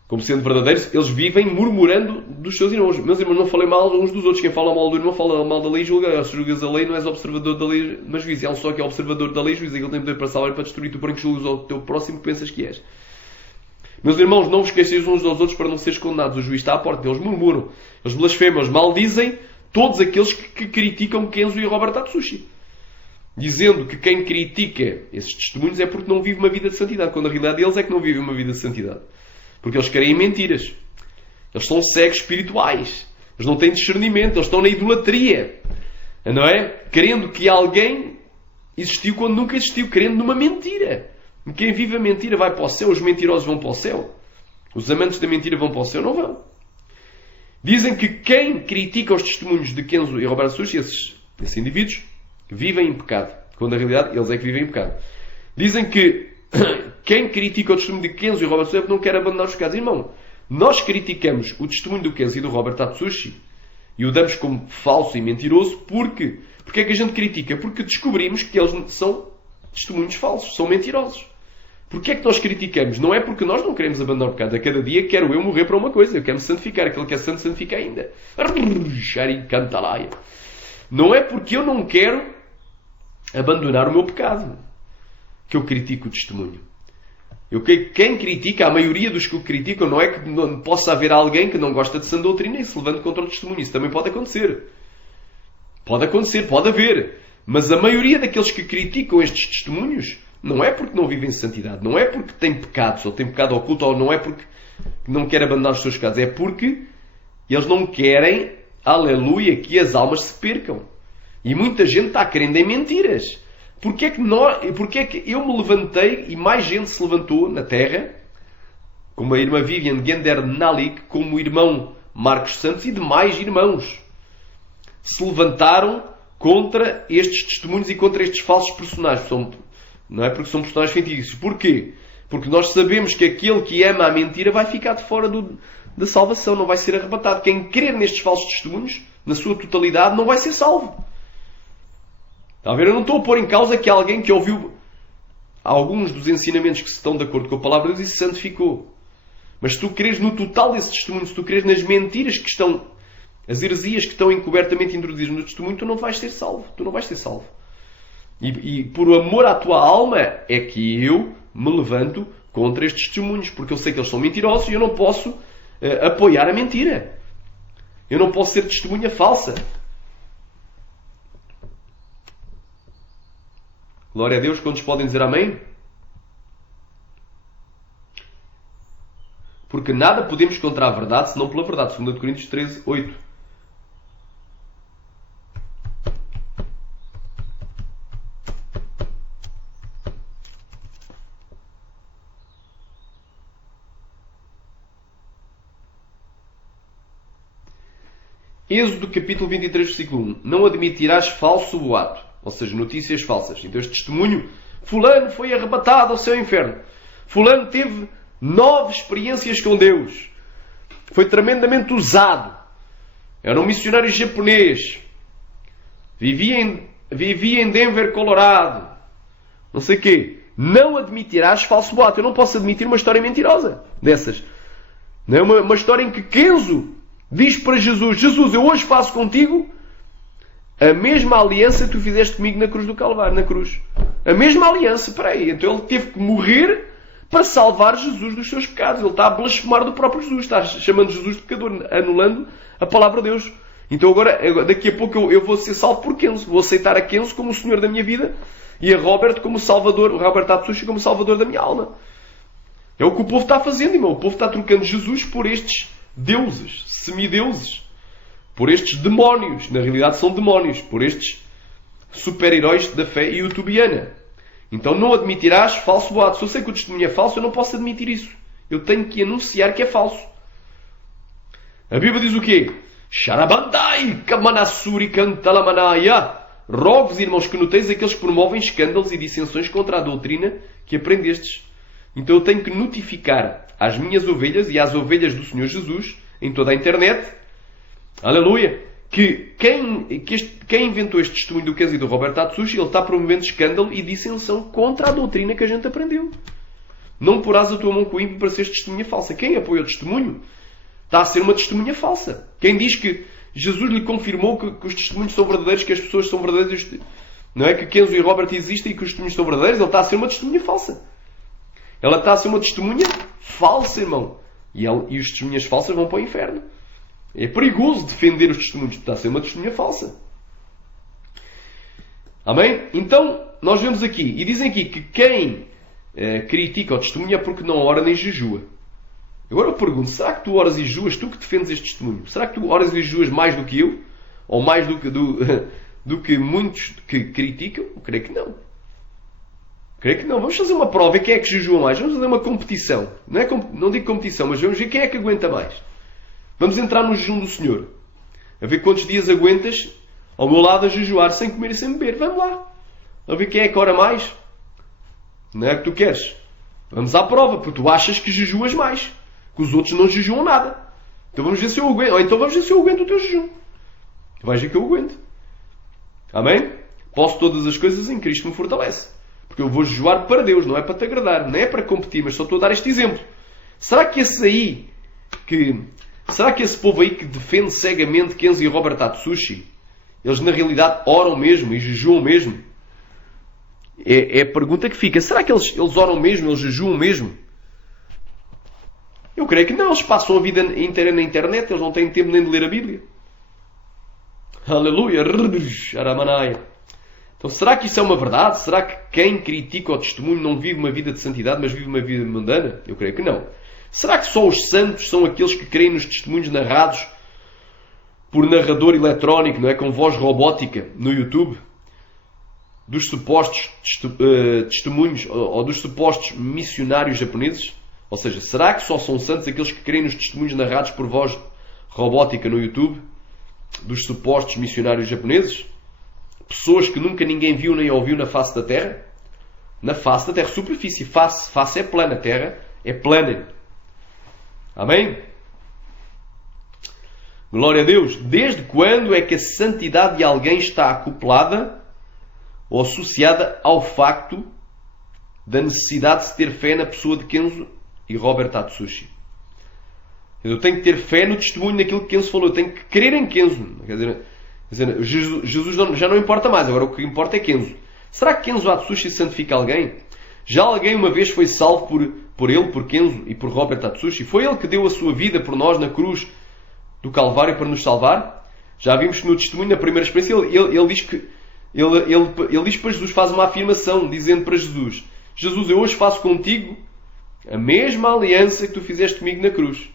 como sendo verdadeiros, eles vivem murmurando dos seus irmãos. Meus irmãos, não falem mal uns dos outros. Quem fala mal do irmão fala mal da lei e julga. Se julgas a lei, não és observador da lei, mas juiz. É um só que é observador da lei e juiz. Ele tem poder para salvar e para destruir. Tu, porém, que julgas ao teu próximo que pensas que és. Meus irmãos, não vos queixeis uns aos outros para não seres condenados. O juiz está à porta. Eles murmuram, eles blasfemam, eles maldizem todos aqueles que criticam Kenzo e Robert Atsushi. Dizendo que quem critica esses testemunhos é porque não vive uma vida de santidade. Quando a realidade deles é que não vivem uma vida de santidade. Porque eles querem mentiras. Eles são cegos espirituais. Eles não têm discernimento. Eles estão na idolatria. Não é? Querendo que alguém existiu quando nunca existiu. Querendo numa mentira. Quem vive a mentira vai para o céu. Os mentirosos vão para o céu. Os amantes da mentira vão para o céu. Não vão. Dizem que quem critica os testemunhos de Kenzo e Robert Atsushi, esses indivíduos, vivem em pecado. Quando na realidade eles é que vivem em pecado. Dizem que quem critica o testemunho de Kenzo e Robert Atsushi é porque não quer abandonar os pecados. Irmão, nós criticamos o testemunho do Kenzo e do Robert Atsushi e o damos como falso e mentiroso porque é que a gente critica? Porque descobrimos que eles são testemunhos falsos, são mentirosos. Porquê é que nós criticamos? Não é porque nós não queremos abandonar o pecado. A cada dia quero eu morrer para uma coisa. Eu quero me santificar. Aquele que é santo santifica ainda. Não é porque eu não quero abandonar o meu pecado que eu critico o testemunho. Quem critica, a maioria dos que o criticam, não é que não possa haver alguém que não gosta de sã doutrina e se levante contra o testemunho. Isso também pode acontecer. Pode acontecer, pode haver. Mas a maioria daqueles que criticam estes testemunhos não é porque não vivem em santidade. Não é porque têm pecados, ou têm pecado oculto, ou não é porque não querem abandonar os seus pecados. É porque eles não querem, aleluia, que as almas se percam. E muita gente está querendo em mentiras. Porque é que eu me levantei e mais gente se levantou na Terra, como a irmã Vivian Gender Nalik, como o irmão Marcos Santos e demais irmãos, se levantaram contra estes testemunhos e contra estes falsos personagens. Não é porque são personagens fictícios. Porquê? Porque nós sabemos que aquele que ama a mentira vai ficar de fora da salvação, não vai ser arrebatado. Quem crer nestes falsos testemunhos, na sua totalidade, não vai ser salvo. Está a ver? Eu não estou a pôr em causa que alguém que ouviu alguns dos ensinamentos que estão de acordo com a palavra de Deus e se santificou. Mas se tu creres no total desse testemunho, se tu creres nas mentiras que estão, as heresias que estão encobertamente introduzidas no testemunho, tu não vais ser salvo. Tu não vais ser salvo. E por amor à tua alma é que eu me levanto contra estes testemunhos, porque eu sei que eles são mentirosos e eu não posso apoiar a mentira. Eu não posso ser testemunha falsa. Glória a Deus, quantos podem dizer amém? Porque nada podemos contra a verdade, senão pela verdade. 2 Coríntios 13, 8. Êxodo capítulo 23, versículo 1. Não admitirás falso boato, ou seja, notícias falsas. Então este testemunho, fulano foi arrebatado ao seu inferno. Fulano teve 9 experiências com Deus. Foi tremendamente usado. Era um missionário japonês. Vivia em Denver, Colorado. Não sei o quê. Não admitirás falso boato. Eu não posso admitir uma história mentirosa dessas. Não é uma história em que Kenzo diz para Jesus: Jesus, eu hoje faço contigo a mesma aliança que tu fizeste comigo na cruz do Calvário, na cruz. A mesma aliança. Espera aí. Então ele teve que morrer para salvar Jesus dos seus pecados. Ele está a blasfemar do próprio Jesus. Está chamando Jesus de pecador, anulando a palavra de Deus. Então agora, daqui a pouco eu vou ser salvo por Kenzo. Vou aceitar a Kenzo como o Senhor da minha vida e a Robert como Salvador, o Robert Atsushi como Salvador da minha alma. É o que o povo está fazendo, irmão. O povo está trocando Jesus por estes deuses, semideuses, por estes demónios. Na realidade são demónios. Por estes super-heróis da fé youtubiana. Então não admitirás falso boato. Se eu sei que o testemunho é falso, eu não posso admitir isso. Eu tenho que anunciar que é falso. A Bíblia diz o quê? Sharabandai kamanassuri kantalamanaya. Rogo-vos, irmãos, que noteis aqueles que promovem escândalos e dissensões contra a doutrina que aprendestes. Então eu tenho que notificar às minhas ovelhas e às ovelhas do Senhor Jesus, em toda a internet, aleluia, que quem inventou este testemunho do Kenzo e do Robert Atsushi, ele está promovendo escândalo e dissensão contra a doutrina que a gente aprendeu. Não porás a tua mão com o ímpio para seres testemunha falsa. Quem apoia o testemunho está a ser uma testemunha falsa. Quem diz que Jesus lhe confirmou que os testemunhos são verdadeiros, que as pessoas são verdadeiras, não é? Que Kenzo e Robert existem e que os testemunhos são verdadeiros, ele está a ser uma testemunha falsa. Ela está a ser uma testemunha falsa, irmão. E os testemunhas falsas vão para o inferno. É perigoso defender os testemunhos. Está a ser uma testemunha falsa. Amém? Então, nós vemos aqui. E dizem aqui que quem critica o testemunho é porque não ora nem jejua. Agora eu pergunto, será que tu oras e jejuas, tu que defendes este testemunho? Será que tu oras e jejuas mais do que eu? Ou mais do que muitos que criticam? Eu creio que não. Creio que não. Vamos fazer uma prova e quem é que jejua mais? Vamos fazer uma competição. Não digo competição, mas vamos ver quem é que aguenta mais. Vamos entrar no jejum do Senhor. A ver quantos dias aguentas ao meu lado a jejuar sem comer e sem beber. Vamos lá. A ver quem é que ora mais. Não é o que tu queres. Vamos à prova, porque tu achas que jejuas mais. Que os outros não jejuam nada. Então vamos ver se eu aguento. Ou então vamos ver se eu aguento o teu jejum. Tu vais ver que eu aguento. Amém? Posso todas as coisas em Cristo me fortalece. Porque eu vou jejuar para Deus, não é para te agradar, não é para competir, mas só estou a dar este exemplo. Será que esse povo aí que defende cegamente Kenzo e Robert Atsushi, eles na realidade oram mesmo e jejuam mesmo? É a pergunta que fica. Será que eles oram mesmo, eles jejuam mesmo? Eu creio que não. Eles passam a vida inteira na internet, eles não têm tempo nem de ler a Bíblia. Aleluia! Aramanaya. Então, será que isso é uma verdade? Será que quem critica o testemunho não vive uma vida de santidade, mas vive uma vida mundana? Eu creio que não. Será que só os santos são aqueles que creem nos testemunhos narrados por narrador eletrónico, não é? Com voz robótica, no YouTube? dos supostos testemunhos ou dos supostos missionários japoneses? Ou seja, será que só são santos aqueles que creem nos testemunhos narrados por voz robótica no YouTube dos supostos missionários japoneses? Pessoas que nunca ninguém viu nem ouviu na face da Terra? Na face da Terra, superfície, face é plana, Terra é plana. Amém? Glória a Deus. Desde quando é que a santidade de alguém está acoplada ou associada ao facto da necessidade de se ter fé na pessoa de Kenzo e Robert Atsushi? Eu tenho que ter fé no testemunho daquilo que Kenzo falou. Eu tenho que crer em Kenzo. Quer dizer, Jesus já não importa mais. Agora o que importa é Kenzo. Será que Kenzo Atsushi santifica alguém? Já alguém uma vez foi salvo por ele, por Kenzo e por Robert Atsushi? Foi ele que deu a sua vida por nós na cruz do Calvário para nos salvar? Já vimos que no testemunho, na primeira experiência, ele diz que ele diz para Jesus, faz uma afirmação, dizendo para Jesus: Jesus, eu hoje faço contigo a mesma aliança que tu fizeste comigo na cruz.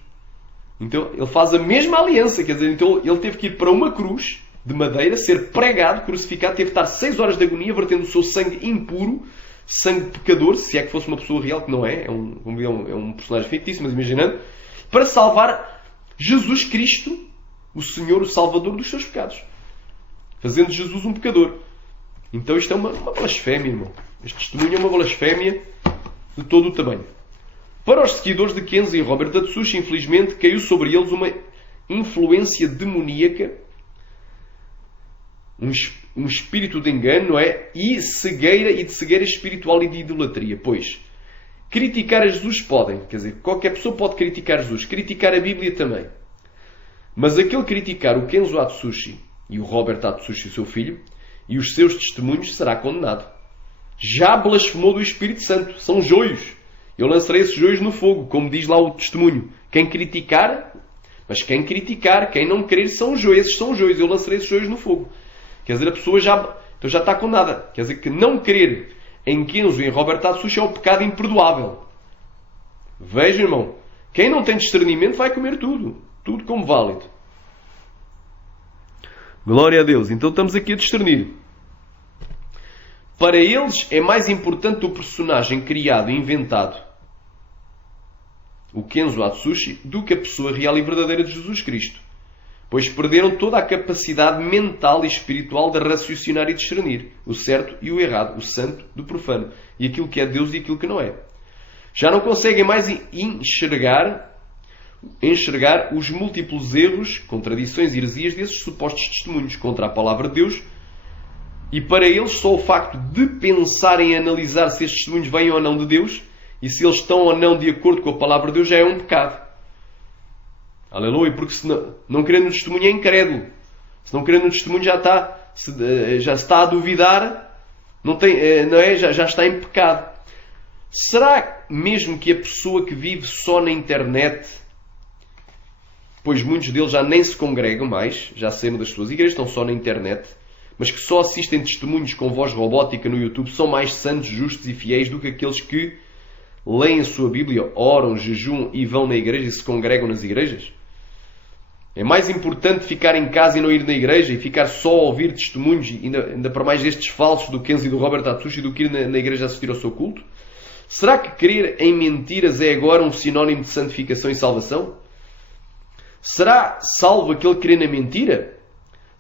Então, ele faz a mesma aliança, quer dizer, então ele teve que ir para uma cruz de madeira, ser pregado, crucificado, teve que estar 6 horas de agonia, vertendo o seu sangue impuro, sangue pecador, se é que fosse uma pessoa real, que não é, é um personagem fictício, mas imaginando, para salvar Jesus Cristo, o Senhor, o Salvador dos seus pecados, fazendo de Jesus um pecador. Então isto é uma blasfémia, irmão. Este testemunho é uma blasfémia de todo o tamanho. Para os seguidores de Kenzo e Robert Atsushi, infelizmente, caiu sobre eles uma influência demoníaca, um espírito de engano, não é? E de cegueira espiritual e de idolatria. Pois, criticar a Jesus podem. Quer dizer, qualquer pessoa pode criticar Jesus. Criticar a Bíblia também. Mas aquele criticar o Kenzo Atsushi e o Robert Atsushi, seu filho, e os seus testemunhos, será condenado. Já blasfemou do Espírito Santo. São joios. Eu lançarei esses joios no fogo, como diz lá o testemunho. Quem criticar, quem não crer, são joios. Esses são joios. Eu lançarei esses joios no fogo. Quer dizer, a pessoa já está condenada. Quer dizer que não crer em Kenzo e em Robert Atsushi é um pecado imperdoável. Veja, irmão. Quem não tem discernimento vai comer tudo. Tudo como válido. Glória a Deus. Então estamos aqui a discernir. Para eles é mais importante o personagem criado e inventado, o Kenzo Atsushi, do que a pessoa real e verdadeira de Jesus Cristo. Pois perderam toda a capacidade mental e espiritual de raciocinar e discernir o certo e o errado, o santo do profano, e aquilo que é Deus e aquilo que não é. Já não conseguem mais enxergar os múltiplos erros, contradições e heresias desses supostos testemunhos contra a palavra de Deus, e para eles só o facto de pensarem e analisar se estes testemunhos vêm ou não de Deus, e se eles estão ou não de acordo com a palavra de Deus, já é um pecado. Aleluia, porque se não crendo no testemunho é incrédulo. Se não crendo no testemunho já está a duvidar, já está em pecado. Será mesmo que a pessoa que vive só na internet, pois muitos deles já nem se congregam mais, já saíram das suas igrejas, estão só na internet, mas que só assistem testemunhos com voz robótica no YouTube, são mais santos, justos e fiéis do que aqueles que leem a sua Bíblia, oram, jejuam e vão na igreja e se congregam nas igrejas? É mais importante ficar em casa e não ir na igreja e ficar só a ouvir testemunhos, ainda para mais estes falsos do Kenzo e do Robert Atsushi, do que ir na igreja assistir ao seu culto? Será que crer em mentiras é agora um sinónimo de santificação e salvação? Será salvo aquele que crê na mentira?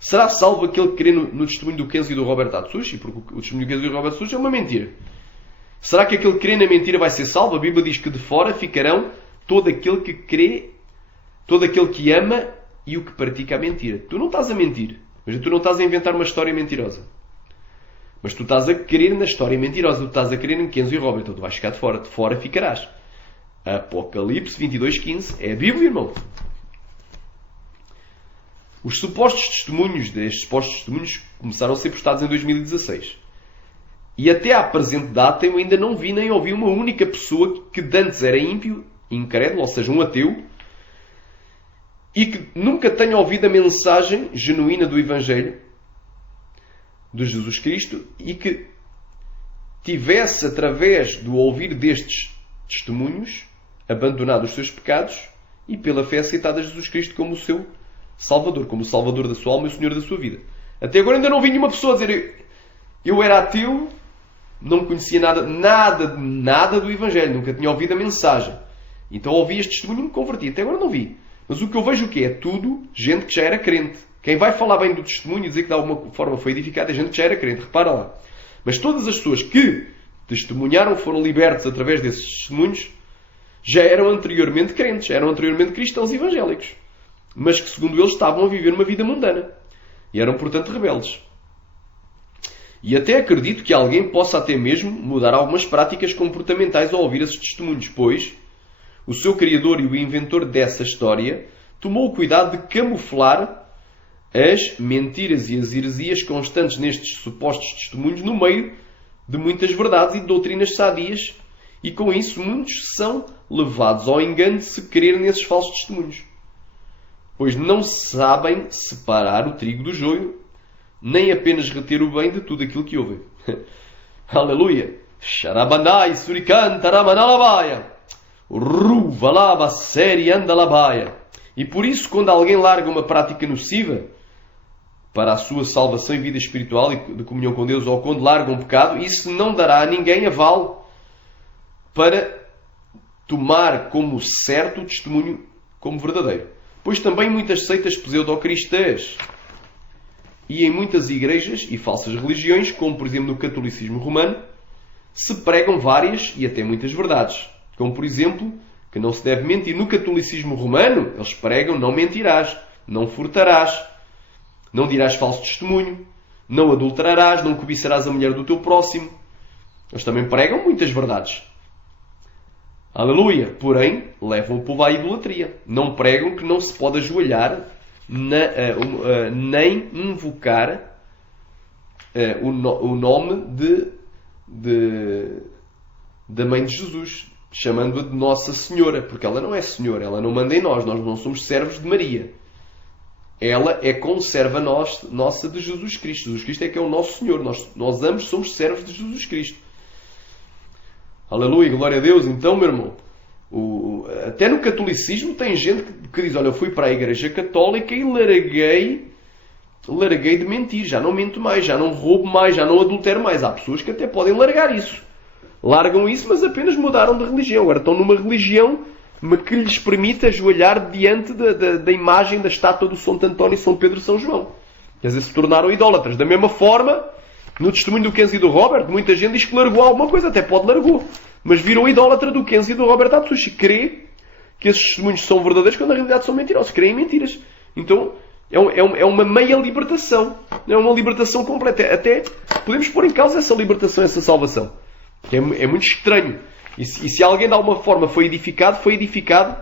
Será salvo aquele que crê no testemunho do Kenzo e do Robert Atsushi? Porque o testemunho do Kenzo e do Robert Atsushi é uma mentira. Será que aquele que crê na mentira vai ser salvo? A Bíblia diz que de fora ficarão todo aquele que crê, todo aquele que ama e o que pratica a mentira. Tu não estás a mentir. Mas tu não estás a inventar uma história mentirosa. Mas tu estás a crer na história mentirosa. Tu estás a crer em Kenzo e Robert. Então tu vais ficar de fora. De fora ficarás. Apocalipse 22:15 é a Bíblia, irmão. Os supostos testemunhos destes supostos testemunhos começaram a ser postados em 2016. E até à presente data eu ainda não vi nem ouvi uma única pessoa que de antes era ímpio, incrédulo, ou seja, um ateu, e que nunca tenha ouvido a mensagem genuína do Evangelho de Jesus Cristo e que tivesse, através do ouvir destes testemunhos, abandonado os seus pecados e pela fé aceitado a Jesus Cristo como o seu Salvador, como o Salvador da sua alma e o Senhor da sua vida. Até agora ainda não vi nenhuma pessoa dizer: Eu era ateu, não conhecia nada do Evangelho, nunca tinha ouvido a mensagem. Então ouvi este testemunho e me converti. Até agora não vi. Mas o que eu vejo é tudo gente que já era crente. Quem vai falar bem do testemunho e dizer que de alguma forma foi edificado é gente que já era crente. Repara lá. Mas todas as pessoas que testemunharam, foram libertos através desses testemunhos, já eram anteriormente crentes, eram anteriormente cristãos evangélicos. Mas que, segundo eles, estavam a viver uma vida mundana. E eram, portanto, rebeldes. E até acredito que alguém possa até mesmo mudar algumas práticas comportamentais ao ouvir esses testemunhos, pois o seu criador e o inventor dessa história tomou o cuidado de camuflar as mentiras e as heresias constantes nestes supostos testemunhos no meio de muitas verdades e de doutrinas sadias, e com isso muitos são levados ao engano de se crer nesses falsos testemunhos, pois não sabem separar o trigo do joio, nem apenas reter o bem de tudo aquilo que ouvem. Aleluia! Xarabandai, surican, taramanalabaya, ruvalaba, seri, andalabaya. E por isso, quando alguém larga uma prática nociva para a sua salvação e vida espiritual e de comunhão com Deus, ou quando larga um pecado, isso não dará a ninguém aval para tomar como certo o testemunho como verdadeiro. Pois também muitas seitas pseudo-cristãs e em muitas igrejas e falsas religiões, como por exemplo no catolicismo romano, se pregam várias e até muitas verdades. Como por exemplo, que não se deve mentir. No catolicismo romano, eles pregam: não mentirás, não furtarás, não dirás falso testemunho, não adulterarás, não cobiçarás a mulher do teu próximo. Eles também pregam muitas verdades. Aleluia! Porém, levam o povo à idolatria. Não pregam que não se pode ajoelhar nem invocar o nome da Mãe de Jesus, chamando-a de Nossa Senhora, porque ela não é Senhora, ela não manda em nós não somos servos de Maria. Ela é conserva nossa de Jesus Cristo. Jesus Cristo é que é o nosso Senhor. Nós ambos somos servos de Jesus Cristo. Aleluia, glória a Deus. Então, meu irmão, até no catolicismo tem gente que diz: olha, eu fui para a Igreja Católica e larguei de mentir, já não minto mais, já não roubo mais, já não adultero mais. Há pessoas que até podem largar isso. Largam isso, mas apenas mudaram de religião. Agora estão numa religião que lhes permite ajoelhar diante da imagem da estátua do Santo António, São Pedro e São João. Quer dizer, se tornaram idólatras. Da mesma forma, no testemunho do Kenzie e do Robert, muita gente diz que largou alguma coisa, até pode largou, mas virou idólatra do Kenzie e do Robert. Há pessoas que crê que esses testemunhos são verdadeiros quando na realidade são mentirosos, creem em mentiras. Então é uma meia libertação, é uma libertação completa. Até podemos pôr em causa essa libertação, essa salvação, que é muito estranho. E se alguém de alguma forma foi edificado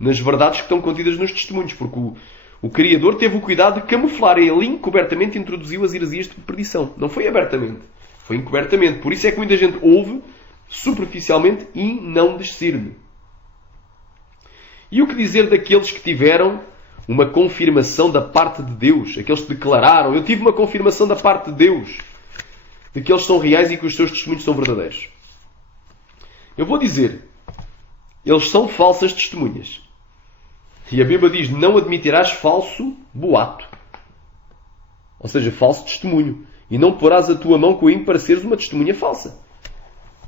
nas verdades que estão contidas nos testemunhos, porque o Criador teve o cuidado de camuflar. Ele encobertamente introduziu as heresias de perdição. Não foi abertamente, foi encobertamente. Por isso é que muita gente ouve superficialmente e não discerne. E o que dizer daqueles que tiveram uma confirmação da parte de Deus? Aqueles que declararam: eu tive uma confirmação da parte de Deus, de que eles são reais e que os seus testemunhos são verdadeiros. Eu vou dizer, eles são falsas testemunhas. E a Bíblia diz: não admitirás falso boato. Ou seja, falso testemunho. E não porás a tua mão com o ímpio para seres uma testemunha falsa.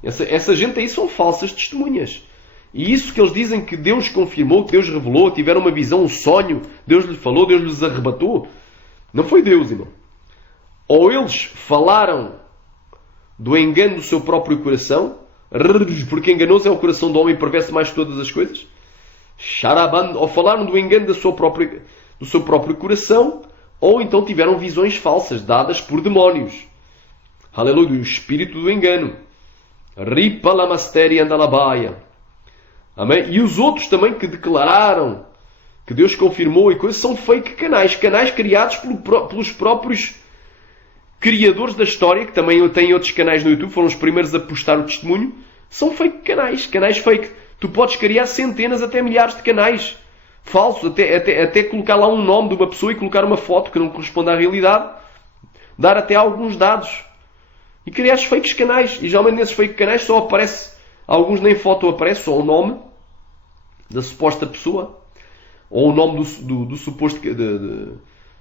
Essa gente aí são falsas testemunhas. E isso que eles dizem que Deus confirmou, que Deus revelou, tiveram uma visão, um sonho, Deus lhes falou, Deus lhes arrebatou. Não foi Deus, irmão. Ou eles falaram do engano do seu próprio coração, porque enganoso é o coração do homem e perverso mais que todas as coisas. Ou falaram do engano do seu próprio coração, ou então tiveram visões falsas dadas por demónios. Aleluia, o espírito do engano. Ripa lamasteri andalabaya. Amém? E os outros também que declararam que Deus confirmou e coisas, são fake canais criados pelos próprios criadores da história, que também têm outros canais no YouTube, foram os primeiros a postar o testemunho. São fake canais fake. Tu podes criar centenas até milhares de canais falsos, até colocar lá um nome de uma pessoa e colocar uma foto que não corresponde à realidade, dar até alguns dados e criar fakes canais. E geralmente nesses fake canais só aparece, alguns nem foto aparece, só o nome da suposta pessoa ou o nome do suposto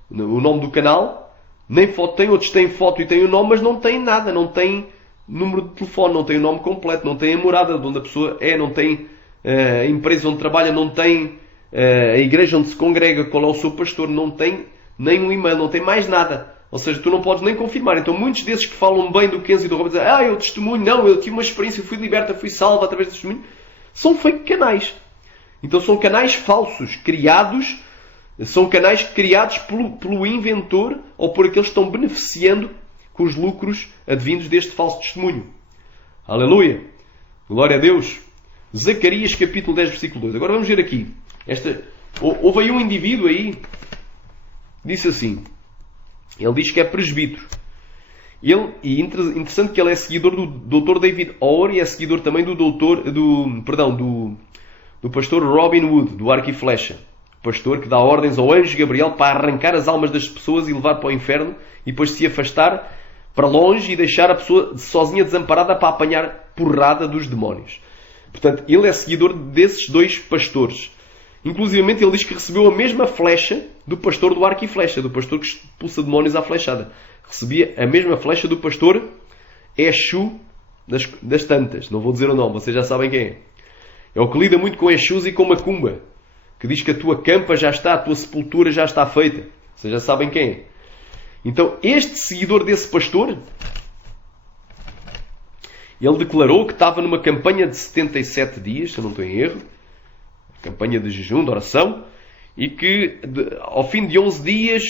o nome do canal, nem foto tem, outros têm foto e têm o nome, mas não têm nada, não têm número de telefone, não têm o nome completo, não têm a morada de onde a pessoa é, não têm a empresa onde trabalha, não têm a igreja onde se congrega, qual é o seu pastor, não tem nem um e-mail, não tem mais nada. Ou seja, tu não podes nem confirmar. Então muitos desses que falam bem do Kenzo e do Robert dizem, eu testemunho, não, eu tive uma experiência, fui liberta, fui salva através do testemunho, são fake canais. Então são canais falsos, criados, são canais criados pelo inventor ou por aqueles que estão beneficiando com os lucros advindos deste falso testemunho. Aleluia! Glória a Deus! Zacarias capítulo 10, versículo 2. Agora vamos ver aqui. Houve aí um indivíduo aí, disse assim, ele diz que é presbítero. E interessante que ele é seguidor do Dr. David Orr e é seguidor também do pastor Robin Wood, do Arco e Flecha. Pastor que dá ordens ao anjo Gabriel para arrancar as almas das pessoas e levar para o inferno e depois se afastar para longe e deixar a pessoa sozinha desamparada para apanhar porrada dos demónios. Portanto, ele é seguidor desses dois pastores. Inclusive, ele diz que recebeu a mesma flecha do pastor do Arco e Flecha, do pastor que expulsa demónios à flechada. Recebia a mesma flecha do pastor Exu das Tantas. Não vou dizer o nome, vocês já sabem quem é. É o que lida muito com Exus e com Macumba, que diz que a tua campa já está, a tua sepultura já está feita. Vocês já sabem quem é. Então, este seguidor desse pastor, ele declarou que estava numa campanha de 77 dias, se eu não estou em erro, campanha de jejum, de oração, e que ao fim de 11 dias,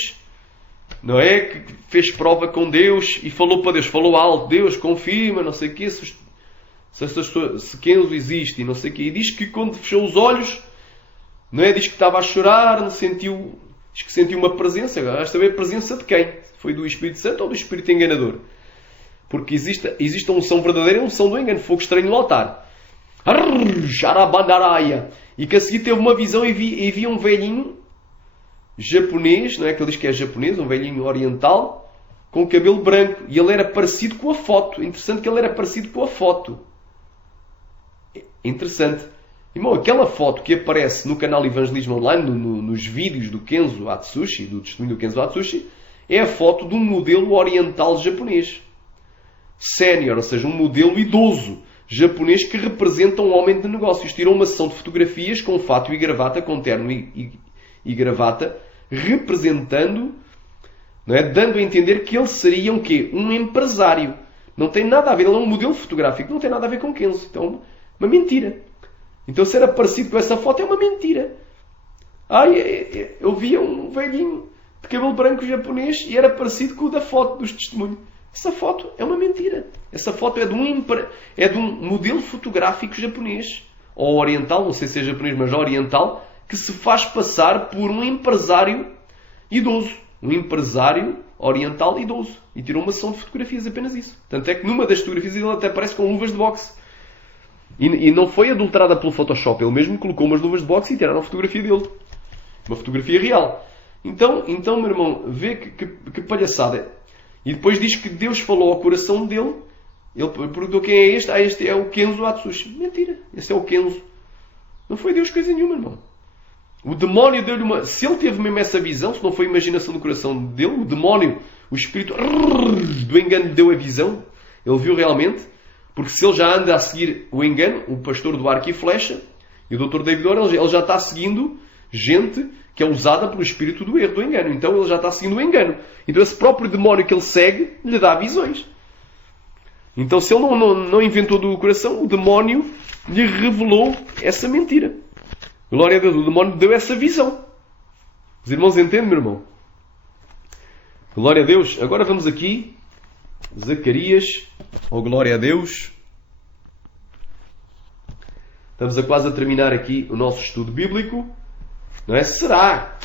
não é, que fez prova com Deus e falou para Deus, falou alto, Deus confirma, não sei o quê, se Kenzo existe e não sei o quê. E diz que quando fechou os olhos, não é, diz que estava a chorar, diz que sentiu uma presença. Agora, vais saber a presença de quem? Foi do Espírito Santo ou do Espírito enganador? Porque existe a unção verdadeira e a unção do engano. Fogo estranho no altar. E que a seguir teve uma visão e via um velhinho japonês, não é que ele diz que é japonês, um velhinho oriental, com cabelo branco. E ele era parecido com a foto. Interessante que ele era parecido com a foto. Interessante. Irmão, aquela foto que aparece no canal Evangelismo Online, nos vídeos do Kenzo Atsushi, do testemunho do Kenzo Atsushi, é a foto de um modelo oriental japonês. Sénior, ou seja, um modelo idoso japonês que representa um homem de negócios. Tirou uma sessão de fotografias com fato e gravata, com terno e gravata, representando, não é, dando a entender que ele seria um quê? Um empresário. Não tem nada a ver, ele é um modelo fotográfico, não tem nada a ver com Kenzo. Então, uma mentira. Então, se era parecido com essa foto, é uma mentira. Eu via um velhinho de cabelo branco japonês e era parecido com o da foto dos testemunhos. Essa foto é uma mentira. Essa foto é de um modelo fotográfico japonês. Ou oriental, não sei se é japonês, mas oriental, que se faz passar por um empresário idoso. Um empresário oriental idoso. E tirou uma sessão de fotografias, apenas isso. Tanto é que numa das fotografias ele até aparece com luvas de boxe. E não foi adulterada pelo Photoshop. Ele mesmo colocou umas luvas de boxe e tiraram a fotografia dele. Uma fotografia real. Então meu irmão, vê que palhaçada. E depois diz que Deus falou ao coração dele. Ele perguntou quem é este. Este é o Kenzo Atsushi. Mentira. Esse é o Kenzo. Não foi Deus coisa nenhuma, irmão. O demónio deu-lhe uma... Se ele teve mesmo essa visão, se não foi imaginação do coração dele, o demónio, o espírito do engano lhe deu a visão. Ele viu realmente. Porque se ele já anda a seguir o engano, o pastor do Arco e Flecha, e o Dr. David Orr, ele já está seguindo gente que é usada pelo espírito do erro, do engano. Então ele já está seguindo o engano. Então esse próprio demónio que ele segue lhe dá visões. Então se ele não inventou do coração, o demónio lhe revelou essa mentira. Glória a Deus, o demónio deu essa visão. Os irmãos entendem, meu irmão? Glória a Deus. Agora vamos aqui, Zacarias, glória a Deus. Estamos quase a terminar aqui o nosso estudo bíblico. Não é? Será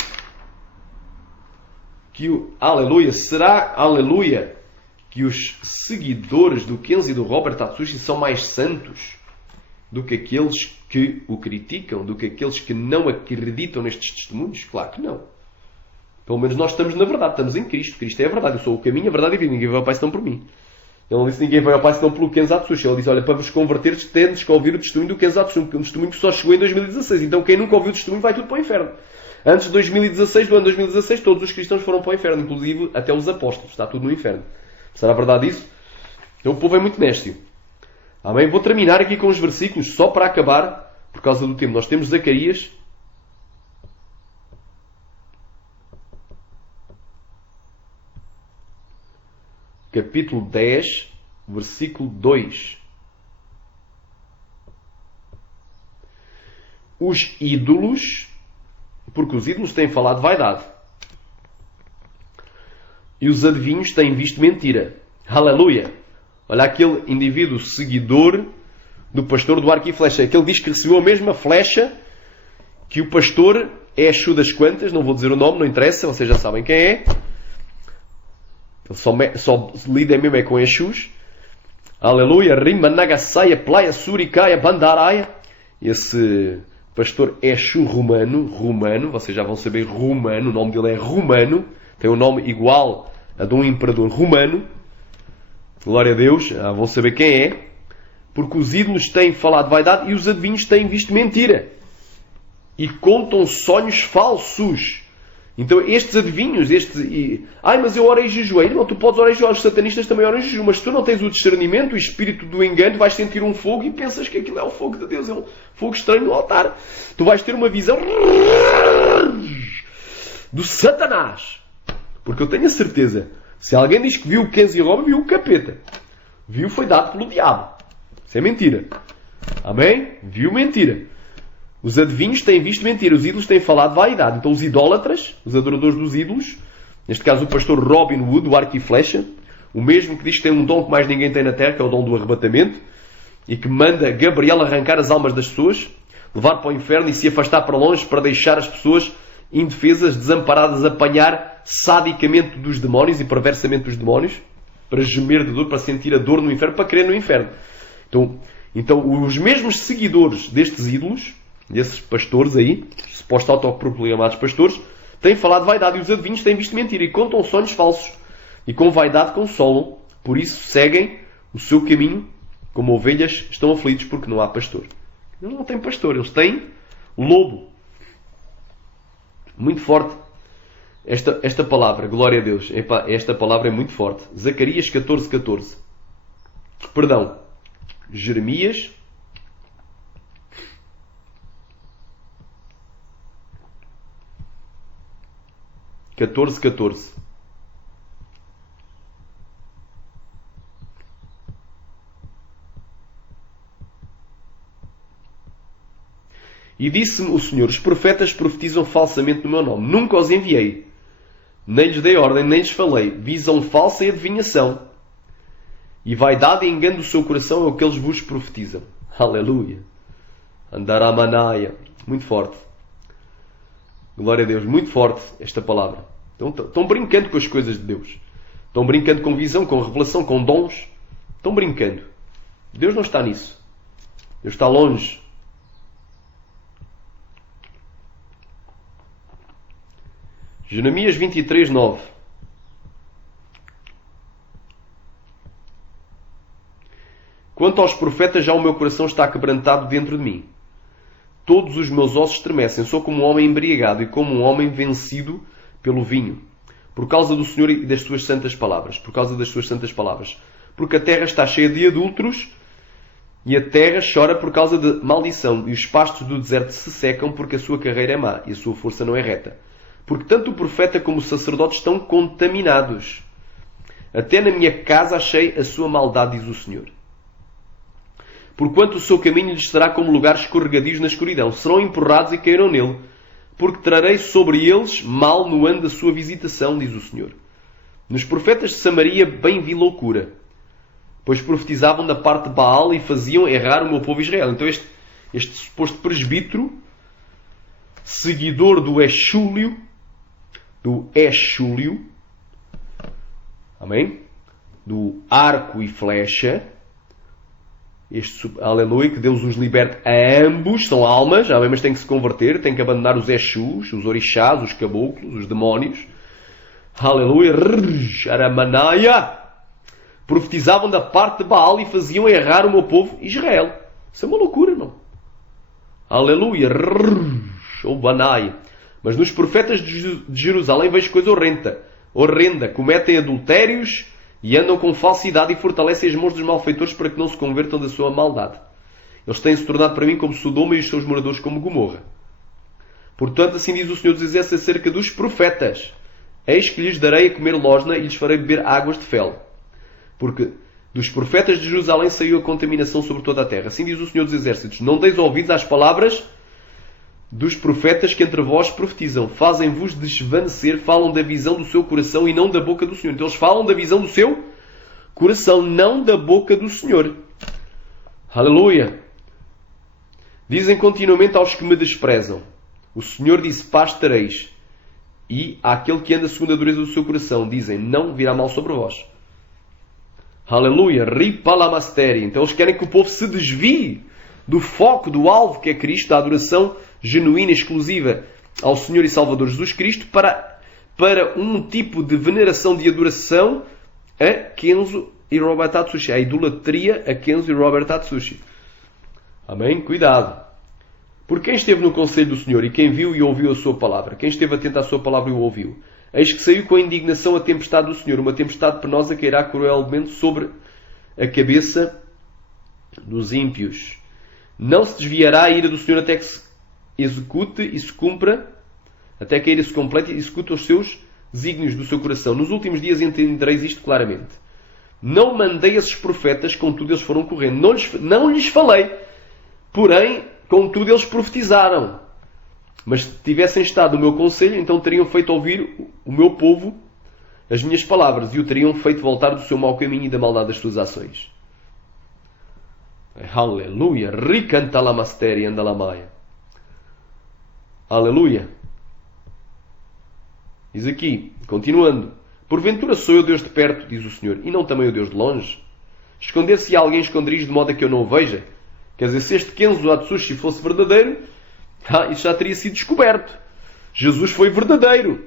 que que os seguidores do Kenzo e do Robert Atsushi são mais santos do que aqueles que o criticam, do que aqueles que não acreditam nestes testemunhos? Claro que não. Pelo menos nós estamos na verdade, estamos em Cristo. Cristo é a verdade. Eu sou o caminho, a verdade e a vida. Ninguém vai ao Pai senão por mim. Ele não disse ninguém vai ao Pai senão pelo Kenzo Atsushi. Ele disse, olha, para vos converteres, tendes que ouvir o testemunho do Kenzo Atsushi, um testemunho que só chegou em 2016. Então quem nunca ouviu o testemunho vai tudo para o inferno. Antes de 2016, do ano 2016, todos os cristãos foram para o inferno, inclusive até os apóstolos. Está tudo no inferno. Será verdade isso? Então o povo é muito néscio. Amém? Vou terminar aqui com os versículos, só para acabar, por causa do tempo. Nós temos Zacarias. Capítulo 10, versículo 2. Os ídolos, porque os ídolos têm falado vaidade. E os adivinhos têm visto mentira. Aleluia! Olha aquele indivíduo seguidor do pastor do arco e flecha. Aquele diz que recebeu a mesma flecha que o pastor Exu das Quantas. Não vou dizer o nome, não interessa, vocês já sabem quem é. Ele só lida mesmo com Exus. Aleluia! Rima Nagasaya, Playa Suricaya, Bandaraia. Esse pastor Exu romano, vocês já vão saber romano, o nome dele é romano. Tem um nome igual a de um imperador romano. Glória a Deus, vão saber quem é. Porque os ídolos têm falado vaidade e os adivinhos têm visto mentira. E contam sonhos falsos. Então estes adivinhos, mas eu orei e jejuei. Não, tu podes orar e jejuar, os satanistas também oram e jejuam. Mas se tu não tens o discernimento, o espírito do engano, vais sentir um fogo e pensas que aquilo é o fogo de Deus. É um fogo estranho no altar. Tu vais ter uma visão do Satanás. Porque eu tenho a certeza, se alguém diz que viu o Kenzie Robin, viu o capeta. Viu foi dado pelo diabo. Isso é mentira. Amém? Viu mentira. Os adivinhos têm visto mentira. Os ídolos têm falado vaidade. Então os idólatras, os adoradores dos ídolos, neste caso o pastor Robin Wood, do arco e flecha, o mesmo que diz que tem um dom que mais ninguém tem na terra, que é o dom do arrebatamento, e que manda Gabriel arrancar as almas das pessoas, levar para o inferno e se afastar para longe para deixar as pessoas indefesas, desamparadas, apanhar sadicamente dos demónios e perversamente dos demónios, para gemer de dor, para sentir a dor no inferno, para crer no inferno. Então os mesmos seguidores destes ídolos, desses pastores aí, supostos autoproclamados pastores, têm falado vaidade e os adivinhos têm visto mentira e contam sonhos falsos e com vaidade consolam, por isso seguem o seu caminho como ovelhas estão aflitos porque não há pastor. Eles não têm pastor, eles têm lobo. Muito forte esta palavra, glória a Deus. Esta palavra é muito forte. Zacarias 14:14. Perdão, Jeremias 14:14. E disse-me o Senhor: os profetas profetizam falsamente no meu nome. Nunca os enviei. Nem lhes dei ordem, nem lhes falei. Visão falsa e adivinhação. E vaidade e engano do seu coração é o que eles vos profetizam. Aleluia. Andaramanaia. Muito forte. Glória a Deus. Muito forte esta palavra. Estão brincando com as coisas de Deus. Estão brincando com visão, com revelação, com dons. Estão brincando. Deus não está nisso. Deus está longe. Jeremias 23:9. Quanto aos profetas, já o meu coração está quebrantado dentro de mim. Todos os meus ossos estremecem. Sou como um homem embriagado e como um homem vencido pelo vinho. Por causa do Senhor e das suas santas palavras. Por causa das suas santas palavras. Porque a terra está cheia de adúlteros e a terra chora por causa de maldição. E os pastos do deserto se secam porque a sua carreira é má e a sua força não é reta. Porque tanto o profeta como o sacerdote estão contaminados. Até na minha casa achei a sua maldade, diz o Senhor. Porquanto o seu caminho lhes será como lugares escorregadios na escuridão. Serão empurrados e cairão nele. Porque trarei sobre eles mal no ano da sua visitação, diz o Senhor. Nos profetas de Samaria bem vi loucura. Pois profetizavam da parte de Baal e faziam errar o meu povo Israel. Então este suposto presbítero, seguidor do Exúlio, amém? Do arco e flecha, aleluia, que Deus os liberte a ambos, são almas, amém? Mas têm que se converter, têm que abandonar os Exus, os orixás, os caboclos, os demónios, aleluia, Aramanaya, profetizavam da parte de Baal e faziam errar o meu povo Israel. Isso é uma loucura, não? Aleluia, Obanai. Mas nos profetas de Jerusalém vejo coisa horrenda. Cometem adultérios e andam com falsidade e fortalecem as mãos dos malfeitores para que não se convertam da sua maldade. Eles têm-se tornado para mim como Sodoma e os seus moradores como Gomorra. Portanto, assim diz o Senhor dos Exércitos acerca dos profetas. Eis que lhes darei a comer losna e lhes farei beber águas de fel. Porque dos profetas de Jerusalém saiu a contaminação sobre toda a terra. Assim diz o Senhor dos Exércitos. Não deis ouvidos às palavras dos profetas que entre vós profetizam. Fazem-vos desvanecer, falam da visão do seu coração e não da boca do Senhor. Então eles falam da visão do seu coração, não da boca do Senhor. Aleluia! Dizem continuamente aos que me desprezam. O Senhor disse, paz tereis. E àquele que anda segundo a dureza do seu coração, dizem, não virá mal sobre vós. Aleluia! Ripalamasteri. Então eles querem que o povo se desvie do foco, do alvo que é Cristo, da adoração genuína, exclusiva ao Senhor e Salvador Jesus Cristo, para um tipo de veneração, de adoração a Kenzo e Robert Atsushi. A idolatria a Kenzo e Robert Atsushi. Amém? Cuidado. Porque quem esteve no conselho do Senhor e quem viu e ouviu a sua palavra, quem esteve atento à sua palavra e o ouviu, eis que saiu com a indignação a tempestade do Senhor, uma tempestade penosa que irá cruelmente sobre a cabeça dos ímpios. Não se desviará a ira do Senhor até que se execute e se cumpra, até que a ira se complete e execute os seus desígnios do seu coração. Nos últimos dias entendereis isto claramente. Não mandei esses profetas, contudo eles foram correndo. Não lhes falei, porém, contudo eles profetizaram. Mas se tivessem estado no meu conselho, então teriam feito ouvir o meu povo as minhas palavras e o teriam feito voltar do seu mau caminho e da maldade das suas ações. Aleluia! Ricantalamasteri andalamaia. Aleluia! Diz aqui, continuando. Porventura sou eu Deus de perto, diz o Senhor, e não também o Deus de longe? Esconder-se alguém esconderijo de modo a que eu não o veja? Quer dizer, se este Kenzo Atsushi fosse verdadeiro, isso já teria sido descoberto. Jesus foi verdadeiro.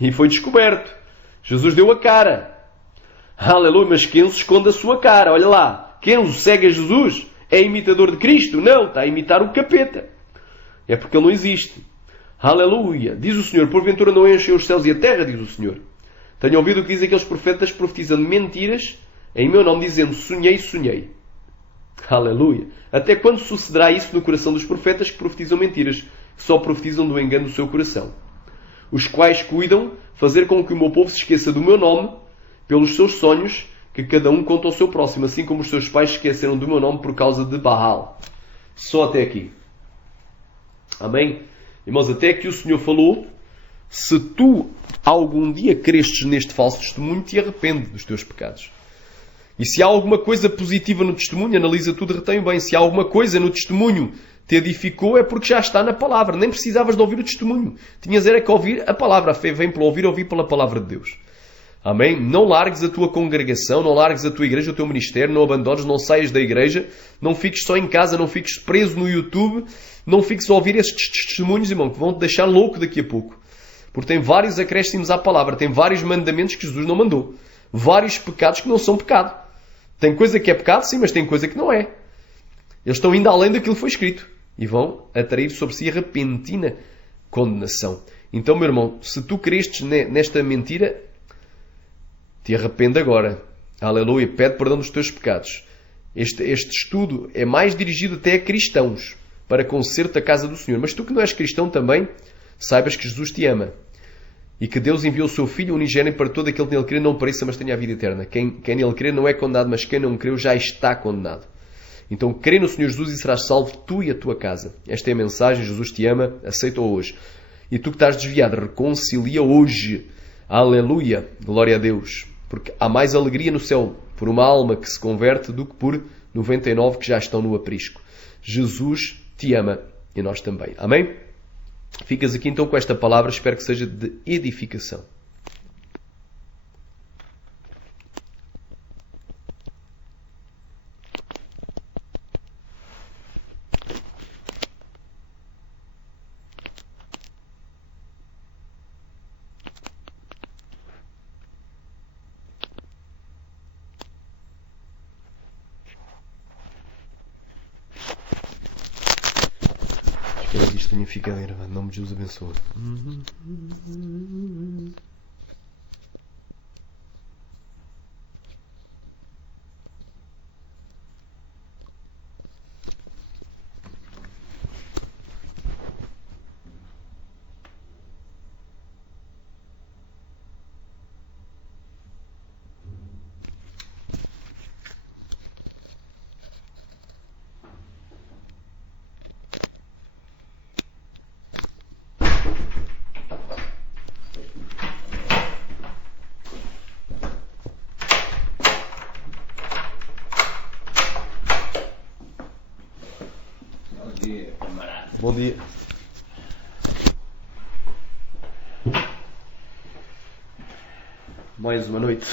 E foi descoberto. Jesus deu a cara. Aleluia, mas Kenzo esconde a sua cara. Olha lá. Kenzo segue a Jesus? É imitador de Cristo? Não, está a imitar o capeta. É porque ele não existe. Aleluia. Diz o Senhor, porventura não enchem os céus e a terra, diz o Senhor. Tenho ouvido o que dizem aqueles profetas profetizando mentiras em meu nome, dizendo, sonhei, sonhei. Aleluia. Até quando sucederá isso no coração dos profetas que profetizam mentiras, que só profetizam do engano do seu coração? Os quais cuidam fazer com que o meu povo se esqueça do meu nome, pelos seus sonhos, que cada um conta ao seu próximo, assim como os seus pais se esqueceram do meu nome por causa de Baal. Só até aqui. Amém? Irmãos, até que o Senhor falou, se tu algum dia crestes neste falso testemunho, te arrepende dos teus pecados. E se há alguma coisa positiva no testemunho, analisa tudo e retém bem. Se há alguma coisa no testemunho te edificou, é porque já está na palavra. Nem precisavas de ouvir o testemunho. Tinhas era que ouvir a palavra. A fé vem pelo ouvir pela palavra de Deus. Amém? Não largues a tua congregação, não largues a tua igreja, o teu ministério, não abandones, não saias da igreja, não fiques só em casa, não fiques preso no YouTube, não fiques a ouvir estes testemunhos, irmão, que vão te deixar louco daqui a pouco. Porque tem vários acréscimos à palavra, tem vários mandamentos que Jesus não mandou. Vários pecados que não são pecado. Tem coisa que é pecado, sim, mas tem coisa que não é. Eles estão indo além daquilo que foi escrito. E vão atrair sobre si a repentina condenação. Então, meu irmão, se tu crestes nesta mentira, te arrepende agora. Aleluia. Pede perdão dos teus pecados. Este estudo é mais dirigido até a cristãos, para conserto da casa do Senhor. Mas tu que não és cristão também, saibas que Jesus te ama. E que Deus enviou o seu Filho unigênito para todo aquele que nele crê, não pereça, mas tenha a vida eterna. Quem nele crê não é condenado, mas quem não creu já está condenado. Então crê no Senhor Jesus e serás salvo tu e a tua casa. Esta é a mensagem, Jesus te ama, aceita-o hoje. E tu que estás desviado, reconcilia hoje. Aleluia, glória a Deus. Porque há mais alegria no céu por uma alma que se converte do que por 99 que já estão no aprisco. Jesus te ama e nós também. Amém? Ficas aqui então com esta palavra, espero que seja de edificação. Espero que isto tenha ficado gravado. Em nome de Jesus abençoa. Bom dia, camarada. Bom dia. Mais uma noite.